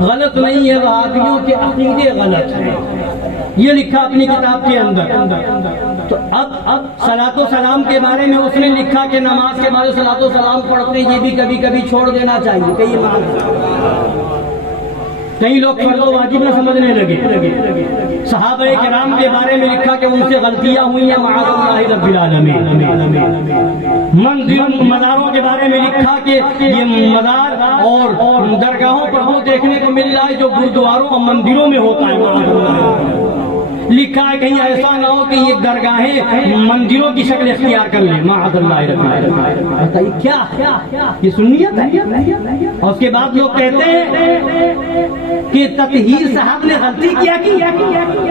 غلط نہیں ہے, وہابیوں کے عقیدے غلط ہیں. یہ لکھا اپنی کتاب کے اندر. تو اب صلاۃ و سلام کے بارے میں اس نے لکھا کہ نماز کے بعد صلاۃ و سلام پڑھتے یہ بھی کبھی کبھی چھوڑ دینا چاہیے. کئی لوگ فرض و واجب نہ سمجھنے لگے. صحابہ کرام کے بارے میں لکھا کہ ان سے غلطیاں ہوئی ہیں, معاذ اللہ رب العالمین. مزاروں کے بارے میں لکھا کہ یہ مزار اور درگاہوں پر وہ دیکھنے کو مل رہا ہے جو گردواروں اور مندروں میں ہوتا ہے. لکھا ہے کہیں ایسا نہ ہو کہ یہ درگاہیں مندروں کی شکل اختیار کر لیں، معاذ اللہ۔ بتائیے کیا یہ سنیت ہے؟ اور اس کے بعد لوگ کہتے ہیں کہ تطہیر صاحب نے غلطی کیا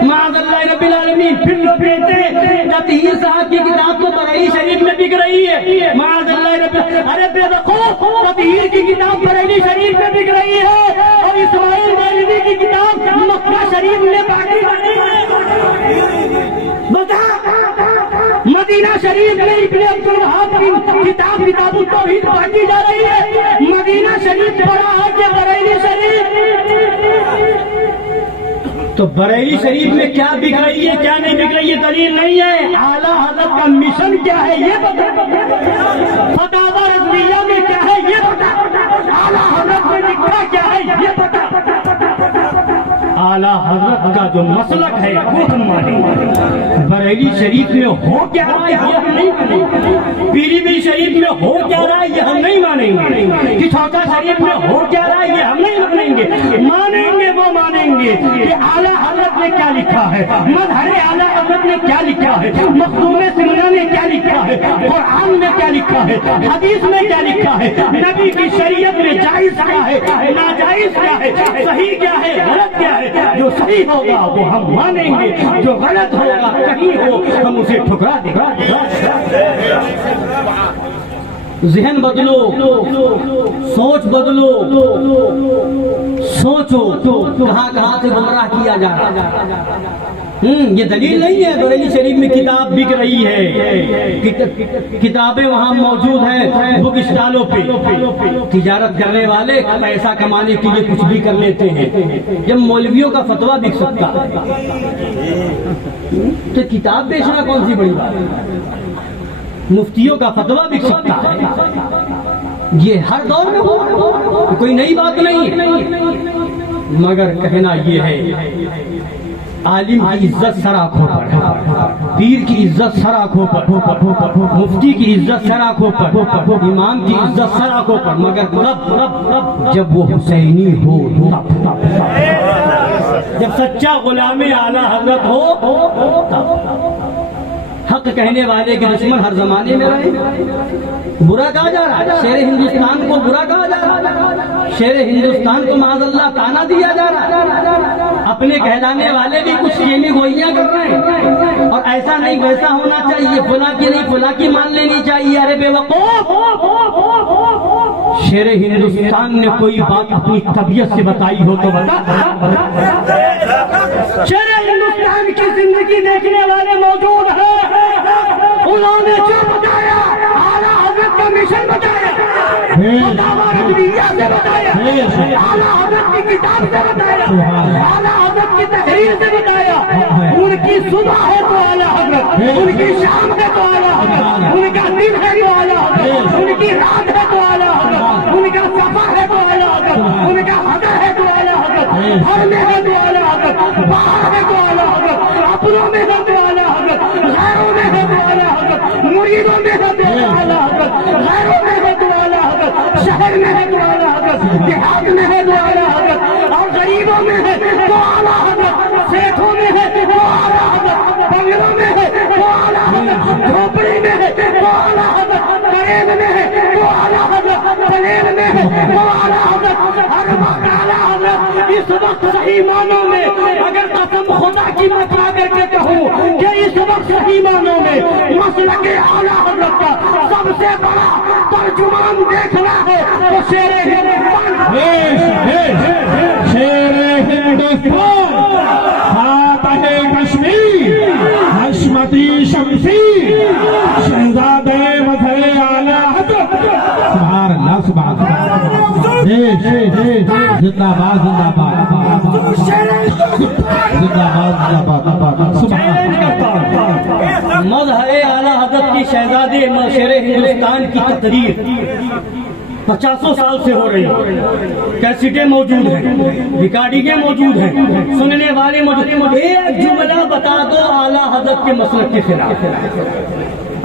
معاذ اللہ رب العالمین۔ پھر لوگ کہتے ہیں تطہیر صاحب کی کتاب تو بریلی شریف میں بک رہی ہے، معاذ اللہ رب العالمین۔ ارے بے وقوف، تطہیر کی کتاب بریلی شریف میں بک رہی ہے اور اسماعیل بریلوی کی کتاب مکہ شریف میں باقی بنی ہے۔ مدینہ شریف میں ابن عبد الوہاب کی کتاب التوحید پڑھی جا رہی ہے، مدینہ شریف پڑھا ہے کہ بریلی شریف؟ تو بریلی شریف میں کیا بک رہی ہے کیا نہیں بک رہی ہے دلیل نہیں ہے۔ اعلیٰ حضرت کا مشن کیا ہے یہ بتا، فتاوی رضویہ میں کیا ہے یہ بتا، اعلیٰ حضرت میں لکھا کیا ہے یہ بتا۔ اعلیٰ حضرت کا جو مسلک ہے وہ ہم مانیں گے، بریلی شریف میں ہو کیا رہا ہے یہ ہم نہیں مانیں گے، پیلی بھی شریف میں ہو کیا رہا ہے یہ ہم نہیں مانیں گے، کہ چھوٹا شریف میں ہو کیا رہا ہے یہ ہم نہیں مانیں گے۔ مانیں گے وہ مانیں گے کہ اعلیٰ حضرت نے کیا لکھا ہے، مظہر اعلیٰ حضرت نے کیا لکھا ہے، مخدوم سمنہ نے کیا لکھا ہے، قرآن میں کیا لکھا ہے، حدیث میں کیا لکھا ہے، نبی کی شریعت میں جائز کیا ہے، ناجائز کیا ہے، صحیح کیا ہے، غلط کیا ہے۔ جو صحیح ہوگا وہ ہم مانیں گے، جو غلط ہوگا کہیں ہو ہم اسے ٹھکرا دیں گے۔ ذہن بدلو، سوچ بدلو، سوچو کہاں سے گمراہ کیا جا رہا ہے۔ یہ دلیل نہیں ہے بریلی شریف میں کتاب بک رہی ہے، کتابیں وہاں موجود ہیں بک اسٹالوں پہ۔ تجارت کرنے والے پیسہ کمانے کے لیے کچھ بھی کر لیتے ہیں، جب مولویوں کا فتویٰ بک سکتا تو کتاب بیچنا کون سی بڑی بات ہے؟ مفتیوں کا فتویٰ بک سکتا ہے، یہ ہر دور میں ہو، کوئی نئی بات نہیں۔ مگر کہنا یہ ہے عالم کی عزت سر آنکھوں پر، پیر کی عزت سر آنکھوں پر، مفتی کی عزت سر آنکھوں پر، امام کی عزت سر آنکھوں پر، مگر تب جب وہ حسینی ہو، جب سچا غلام اعلیٰ حضرت ہو۔ حق کہنے والے کے دشمن ہر زمانے میں رہے، برا کہا جا رہا ہے، شیر ہندوستان کو برا کہا جا رہا ہے، شیر ہندوستان کو معاذ اللہ تانا دیا جا رہا ہے، اپنے کہلانے والے بھی کچھ چینی گوئیاں کر رہے ہیں، اور ایسا نہیں ویسا ہونا چاہیے، فلاں کی نہیں فلاں کی مان لینی چاہیے۔ ارے بے وقوف، شیر ہندوستان نے کوئی بات اپنی طبیعت سے بتائی ہو تو بتا۔ شیر ہندوستان کی زندگی دیکھنے والے موجود ہیں، انہوں نے جو بتایا اعلیٰ حضرت کا مشن بتایا، فتاوی رضویہ سے بتایا، اعلیٰ حضرت کی کتاب سے بتایا، اعلیٰ حضرت کی تحریر سے بتایا۔ ان کی صبح ہے تو اعلیٰ حضرت، ان کی شام ہے تو اعلیٰ حضرت، ان کا دن ہے تو اعلیٰ حضرت، ان کی رات ہے تو اعلیٰ حضرت، ان کا سفر ہے تو اعلیٰ حضرت، ان کا حضر ہے تو اعلیٰ حضرت، گھر میں ہے تو اعلیٰ حضرت، باہر ہے تو اعلیٰ حضرت، اپنوں میں ہے تو اعلیٰ حضرت، غیروں میں ہے تو اعلیٰ حضرت، مریدوں میں ہے تو اعلیٰ حضرت، غیروں میں ہے تو اعلیٰ حضرت، شہر میں ہے تو اعلیٰ حضرت، دیہات میں ہے تو اعلیٰ حضرت، اور غریبوں میں ہے تو اعلیٰ حضرت، سیٹھوں میں ہے تو اعلیٰ حضرت، بنگلوں میں ہے تو اعلیٰ حضرت، جھوپڑی میں ہے تو اعلیٰ حضرت، ٹرین میں ہے تو اعلیٰ حضرت، پلین میں ہے تو اعلیٰ حضرت، ہر وقت اعلیٰ حضرت۔ اس وقت صحیح معنوں میں اگر قسم خدا کی میں کھا کر کے کہوں کہ اس وقت صحیح معنوں میں مسلک اعلیٰ حضرت کا سب سے بڑا ترجمان دیکھنا ہے تو شیر ہندوستان، شیر ہندوستان، فاتح کشمیر، حشمتی شمسی، شہزادہ مظہر اعلیٰ حضرت۔ سبحان اللہ، سبحان اللہ، زندہ باد، زندہ باد، زندہ باد، زندہ باد، سبحان اللہ۔ مظہر اعلیٰ حضرت کی شہزادے شیر ہندوستان کی تقریر 50 سال سے ہو رہی ہے، کیسٹیں موجود ہیں، ریکارڈنگیں موجود ہیں، سننے والے موجود ہیں۔ ایک جملہ بتا دو اعلیٰ حضرت کے مسلک کے خلاف،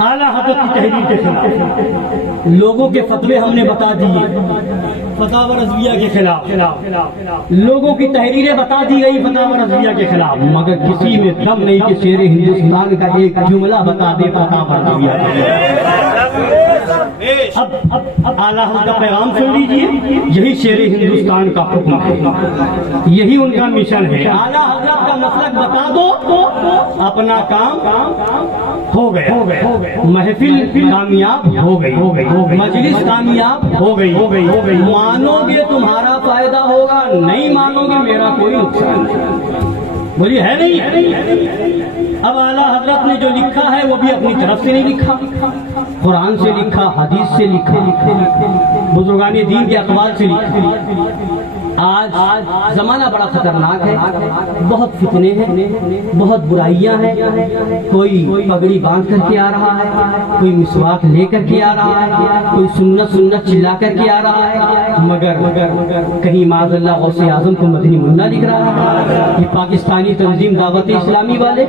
اعلیٰ حضرت کی تحریر کے خلاف، لوگوں کے فتوے ہم نے بتا دیے فتاوی رضویہ کے خلاف، لوگوں کی تحریریں بتا دی گئی فتاوی رضویہ کے خلاف، مگر کسی میں دم نہیں کہ شیر ہندوستان کا ایک جملہ بتا دے فتاوی رضویہ کے خلاف۔ اب اعلیٰ حضرت کا پیغام سن لیجیے، یہی شیر ہندوستان کا حکم ہے، یہی ان کا مشن ہے۔ اعلیٰ حضرت کا مسلک بتا دو تو اپنا کام ہو گیا، محفل کامیاب ہو گئی، مجلس کامیاب ہو گئی، مانو گے تمہارا فائدہ ہوگا، نہیں مانو گے میرا کوئی نقصان نہیں۔ بولیے ہے نہیں؟ اب اعلیٰ حضرت نے جو لکھا ہے وہ بھی اپنی طرف سے نہیں لکھا، قرآن سے لکھا، حدیث سے لکھا، بزرگان دین کے اقوال سے لکھا۔ آج زمانہ بڑا خطرناک ہے، بہت فتنے ہیں، بہت برائیاں ہیں، کوئی پگڑی باندھ کر کے آ رہا ہے، کوئی مسواک لے کر کے آ رہا ہے، کوئی سنت چلا کر کے آ رہا ہے، مگر کہیں معاذ اللہ غوث اعظم کو مدنی منا لکھ رہا ہے، یہ پاکستانی تنظیم دعوت اسلامی والے،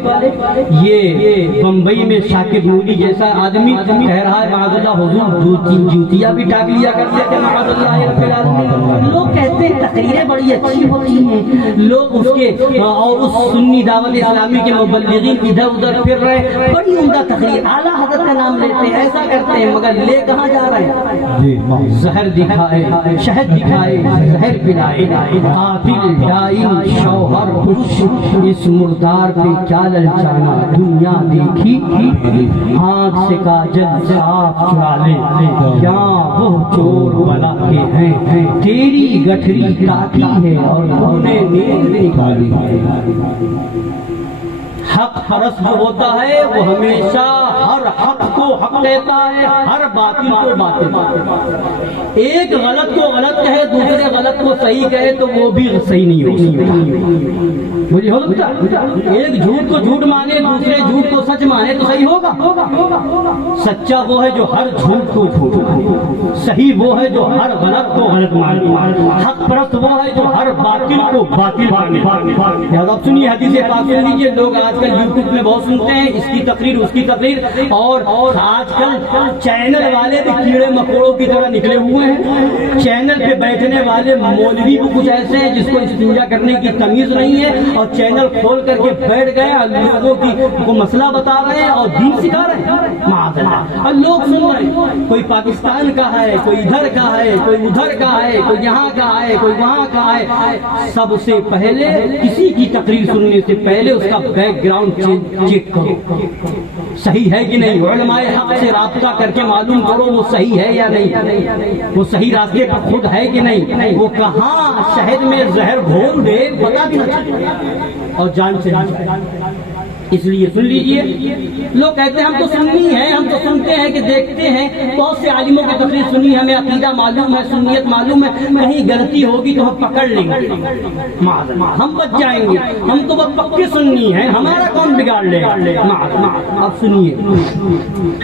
یہ بمبئی میں شاکر نوری جیسا آدمی کہہ رہا ہے معاذ اللہ حضور جوتیاں بھی ٹاک لیا کرتے تھے معاذ اللہ رب العالمین۔ لوگ کہتے ہیں تقریریں بڑی اچھی ہوتی ہیں، لوگ اس کے اور اس سنی دعوت اسلامی کے مبلغین ادھر ادھر پھر رہے، بڑی عمدہ تقریر، اعلیٰ حضرت کا نام لیتے ہیں، ایسا کرتے ہیں، مگر لے کہاں جا رہے ہیں؟ زہر دکھائے، شہد دکھائے، زہر پلائے، قاتل ڈائن شوہر خوش، اس مردار پہ کیا للچانا، دنیا دیکھی ہاتھ سے کاجل صاف چرا لے، کیا وہ چور بلا کے ہیں، تیری گٹھری کاٹی ہے اور انہیں نیند نکالی۔ حق پرست جو ہوتا ہے وہ ہمیشہ ہر حق کو حق لیتا ہے، ہر باطل کو باطل، ایک غلط کو غلط کہے دوسرے غلط کو صحیح کہے تو وہ بھی صحیح نہیں ہو سکتا، مجھے ہو سکتا ایک جھوٹ کو جھوٹ مانے دوسرے جھوٹ کو سچ مانے تو صحیح ہوگا؟ سچا وہ ہے جو ہر جھوٹ کو جھوٹ مانے، صحیح وہ ہے جو ہر غلط کو غلط مانے، حق پرست وہ ہے جو ہر باطل کو باطل مانے۔ یاد آپ سنیے حدیث پاک سن لیجیے، لوگ آج کل یوٹیوب میں بہت سنتے ہیں اس کی تقریر اس کی تقریر، اور آج کل چینل والے بھی کیڑے مکوڑوں کی طرح نکلے ہوئے ہیں، چینل پہ بیٹھنے والے مولوی بھی کچھ ایسے ہیں جس کو استنجا کرنے کی تمیز نہیں ہے اور چینل کھول کر کے بیٹھ گئے اور لوگوں کو مسئلہ بتا رہے ہیں اور دین سکھا رہے ہیں، معاذ اللہ، اور لوگ سن رہے ہیں، کوئی پاکستان کا ہے، کوئی ادھر کا ہے، کوئی ادھر کا ہے، کوئی یہاں کا ہے، کوئی وہاں کا ہے۔ سب سے پہلے کسی کی تقریر سننے سے پہلے اس کا بیک گراؤنڈ چیک کرو، صحیح ہے کہ نہیں، علماء حق سے رابطہ کر کے معلوم کرو وہ صحیح ہے یا نہیں، وہ صحیح راستے پر خود ہے کہ نہیں، وہ کہاں شہد میں زہر گھول دے پتا بھی نہ چلے اور جان سے اس لیے سن لیجئے، لوگ کہتے ہیں ہم تو سنی ہیں، ہم تو سنتے ہیں کہ دیکھتے ہیں، بہت سے عالموں کی تقریر سنی، ہمیں عقیدہ معلوم ہے، سنیت معلوم ہے، کہیں غلطی ہوگی تو ہم پکڑ لیں گے، ہم بچ جائیں گے، ہم تو بس پکے سنی ہیں، ہمارا کون بگاڑ لے گا۔ اب سنیے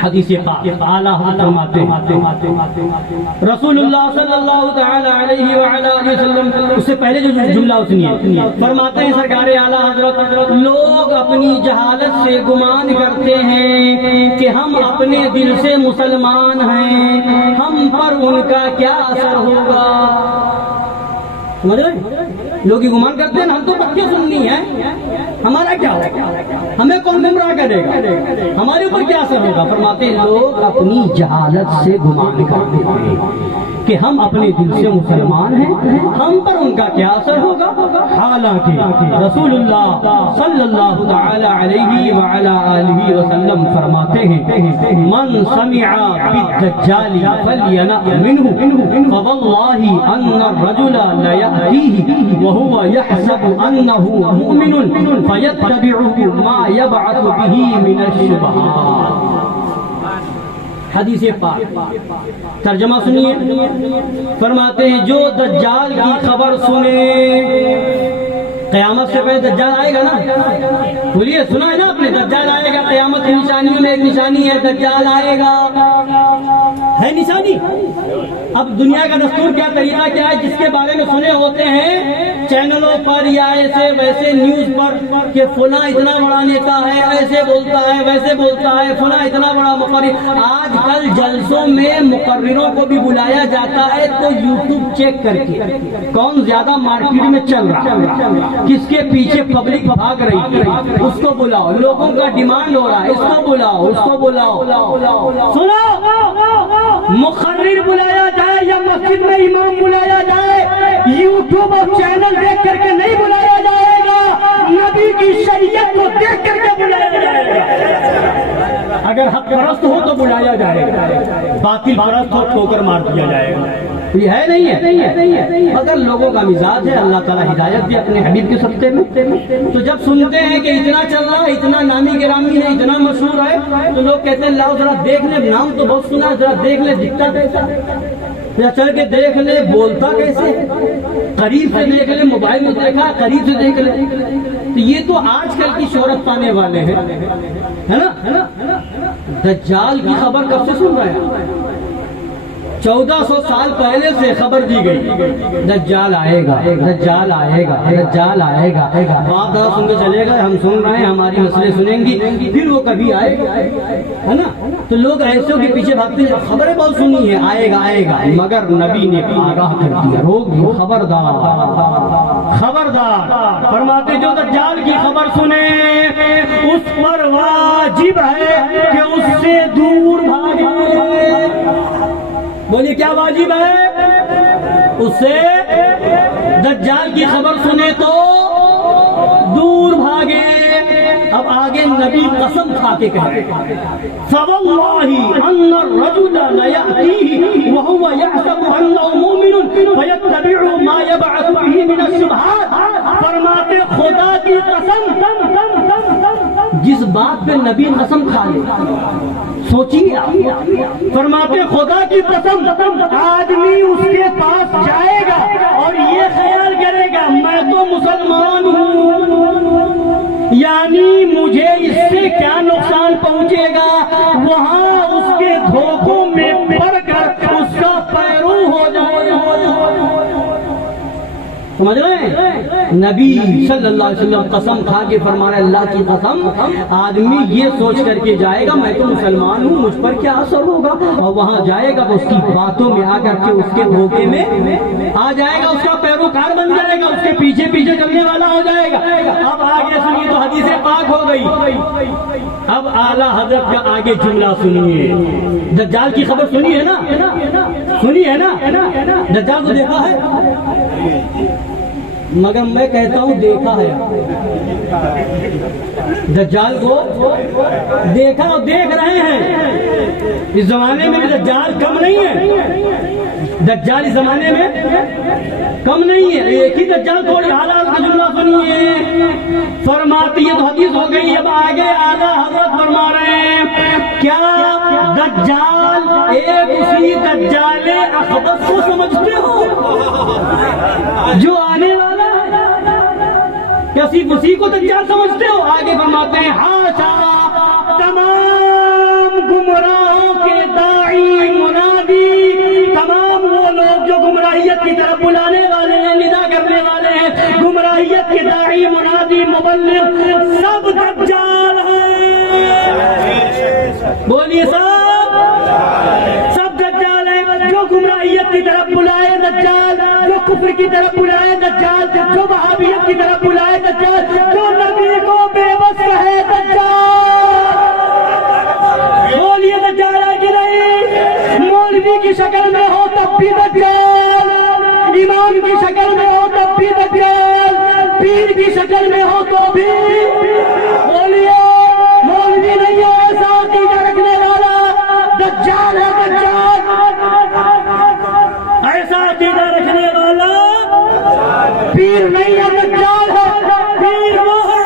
حدیث پاک، اعلیٰ حضرت فرماتے ہیں، رسول اللہ صلی اللہ تعالی علیہ وآلہ وسلم، اس سے پہلے جو جملہ سنیے، فرماتے ہیں سرکار اعلیٰ حضرت، لوگ اپنی جہالت سے گمان کرتے ہیں کہ ہم اپنے دل سے مسلمان ہیں، ہم پر ان کا کیا اثر ہوگا۔ سمجھ رہے؟ لوگ یہ گمان کرتے ہیں ہم تو پکے سننی ہیں، ہمارا کیا ہوگا، ہمیں کون گمراہ کرے گا، ہمارے اوپر کیا اثر ہوگا۔ فرماتے ہیں لوگ اپنی جہالت سے گمان کرتے ہیں کہ ہم اپنے دل سے مسلمان ہیں، ہم پر ان کا کیا اثر ہوگا، حالانکہ رسول اللہ صلی اللہ تعالی علیہ وعلا آلہ وسلم فرماتے ہیں، من سمع بالدجال فلینأ منہ فواللہ ان الرجل لیأتیہ وهو يحسب انه مؤمن فیتبعہ ما یبعث بہ من الشبہات۔ حدیث پاک ترجمہ سنیے، فرماتے ہیں جو دجال کی خبر سنے، قیامت سے پہلے دجال آئے گا نا، بولیے سنا ہے نا آپ نے، دجال آئے گا، قیامت کی نشانیوں میں ایک نشانی ہے دجال آئے گا، ہے نشانی۔ اب دنیا کا دستور کیا، طریقہ کیا ہے، جس کے بارے میں سنے ہوتے ہیں چینلوں پر یا ایسے ویسے نیوز پر کہ فلاں اتنا بڑا نیتا ہے، ایسے بولتا ہے ویسے بولتا ہے، فلاں اتنا بڑا مقرر. آج کل جلسوں میں مقرروں کو بھی بلایا جاتا ہے تو یوٹیوب چیک کر کے کون زیادہ مارکیٹ میں چل رہا ہے، کس کے پیچھے پبلک بھاگ رہی ہے، اس کو بلاؤ. لوگوں کا ڈیمانڈ ہو رہا ہے، اس کو بلاؤ اس کو بلاؤ. سنو، مقرر بلایا جائے یا مسجد میں امام بلایا جائے، یوٹیوب اور چینل دیکھ کر کے نہیں بلایا جائے گا، نبی کی شریعت کو دیکھ کر کے بلایا جائے گا. اگر حق پرست ہو تو بلایا جائے گا، باطل پرست ہو ٹھوکر مار دیا جائے گا. یہ ہے نہیں ہے. اگر لوگوں کا مزاج ہے، اللہ تعالیٰ ہدایت دی اپنے حبیب کے سبتے میں. تو جب سنتے ہیں کہ اتنا چل رہا ہے، اتنا نامی گرامی ہے، اتنا مشہور ہے، تو لوگ کہتے ہیں لاؤ ذرا دیکھ لے، نام تو بہت سنا ہے، ذرا دیکھ لے دکھتا کیسا، یا چل کے دیکھ لے بولتا کیسے، قریب سے دیکھ لے، موبائل میں دیکھا قریب سے دیکھ لے. تو یہ تو آج کل کی شہرت پانے والے ہیں، ہے نا. دجال کی خبر کب سے سن رہے ہیں؟ 1400 سال پہلے سے خبر دی گئی، دجال آئے گا، دجال آئے گا، دجال آئے گا. باپ دادا سن کے چلے گا، ہم سن رہے ہیں، ہماری نسلیں سنیں گی، پھر وہ کبھی آئے گا، ہے نا. تو لوگ ایسوں کے پیچھے بھاگتے ہیں، خبریں بہت سنی ہے، آئے گا آئے گا، مگر نبی نے آگاہ کر دیا، روک دیا، خبردار خبردار. فرماتے جو دجال کی خبر سنے اس پر واجب ہے کہ اس سے دور بھاگے. بولیے کیا واجب ہے؟ اس سے دجال کی خبر سنے تو دور بھاگے. اب آگے نبی قسم کھا کے کہے فواللہ ان الرجل لیأتیہ وہو یحسب انہ مومن فیتبع ما یبعث به من الشبہات. فرماتے خدا کی قسم، جس بات پہ نبی قسم کھا لے، سوچیے. فرماتے خدا کی قسم، آدمی اس کے پاس جائے گا اور یہ خیال کرے گا میں تو مسلمان ہوں، یعنی مجھے اس سے کیا نقصان پہنچے گا. وہاں اس کے دھوکوں میں پڑ کر اس کا پیرو ہو جائے. سمجھ رہے ہیں؟ نبی صلی اللہ علیہ وسلم قسم کھا کے فرمانے اللہ کی قسم، آدمی یہ سوچ کر کے جائے گا میں تو مسلمان ہوں، مجھ پر کیا اثر ہوگا، اور وہاں جائے گا اس کی باتوں میں آ کر کے اس کے دھوکے میں آ جائے گا، اس کا پیروکار بن جائے گا، اس کے پیچھے پیچھے چلنے والا ہو جائے گا. اب آگے سنیے تو حدیث پاک ہو گئی. اب اعلیٰ حضرت کا آگے جملہ سنیے. دجال کی خبر سنی ہے نا، سنی ہے نا. دجال کو دیکھا ہے، مگر میں کہتا ہوں دیکھا ہے. دجال کو دیکھا اور دیکھ رہے ہیں. اس زمانے میں دجال کم نہیں ہے، دجال اس زمانے میں کم نہیں ہے. ایک ہی دجال تھوڑی حالات کا جملہ سنیے. فرماتی ہے تو حدیث ہو گئی. اب آگے اعلیٰ حضرت فرما رہے ہیں کیا دجال ایک اسی دجال اخبث کو سمجھتے ہو جو آنے والا ہے؟ کیا صرف اسی کو دجال سمجھتے ہو؟ آگے فرماتے ہیں ہاشا، تمام گمراہوں کے داعی منادی، تمام وہ لوگ جو گمراہیت کی طرف بلانے والے ہیں، ندا کرنے والے ہیں، گمراہیت کے داعی منادی مبلغ سب دجال ہیں. بولیے سب دجال ہیں. جو گمراہیت کی طرف بلائے دجال، جو کفر کی طرف بلائے دجال، جو وہابیت کی طرف بلائے دجال، جو نبی کو بے بس کہے دجال. بولیے دجال ہے کہ نہیں؟ مولوی کی شکل میں ہو تب بھی دجال، امام کی شکل میں ہو تب بھی دجال، پیر کی شکل میں ہو تو بھی. بولیے مولوی نہیں ہے، ایسا عقیدہ رکھنے والا دجال ہے. دجال ایسا عقیدہ رکھنے والا پیر نہیں ہے، دجال ہے. پیر وہ ہے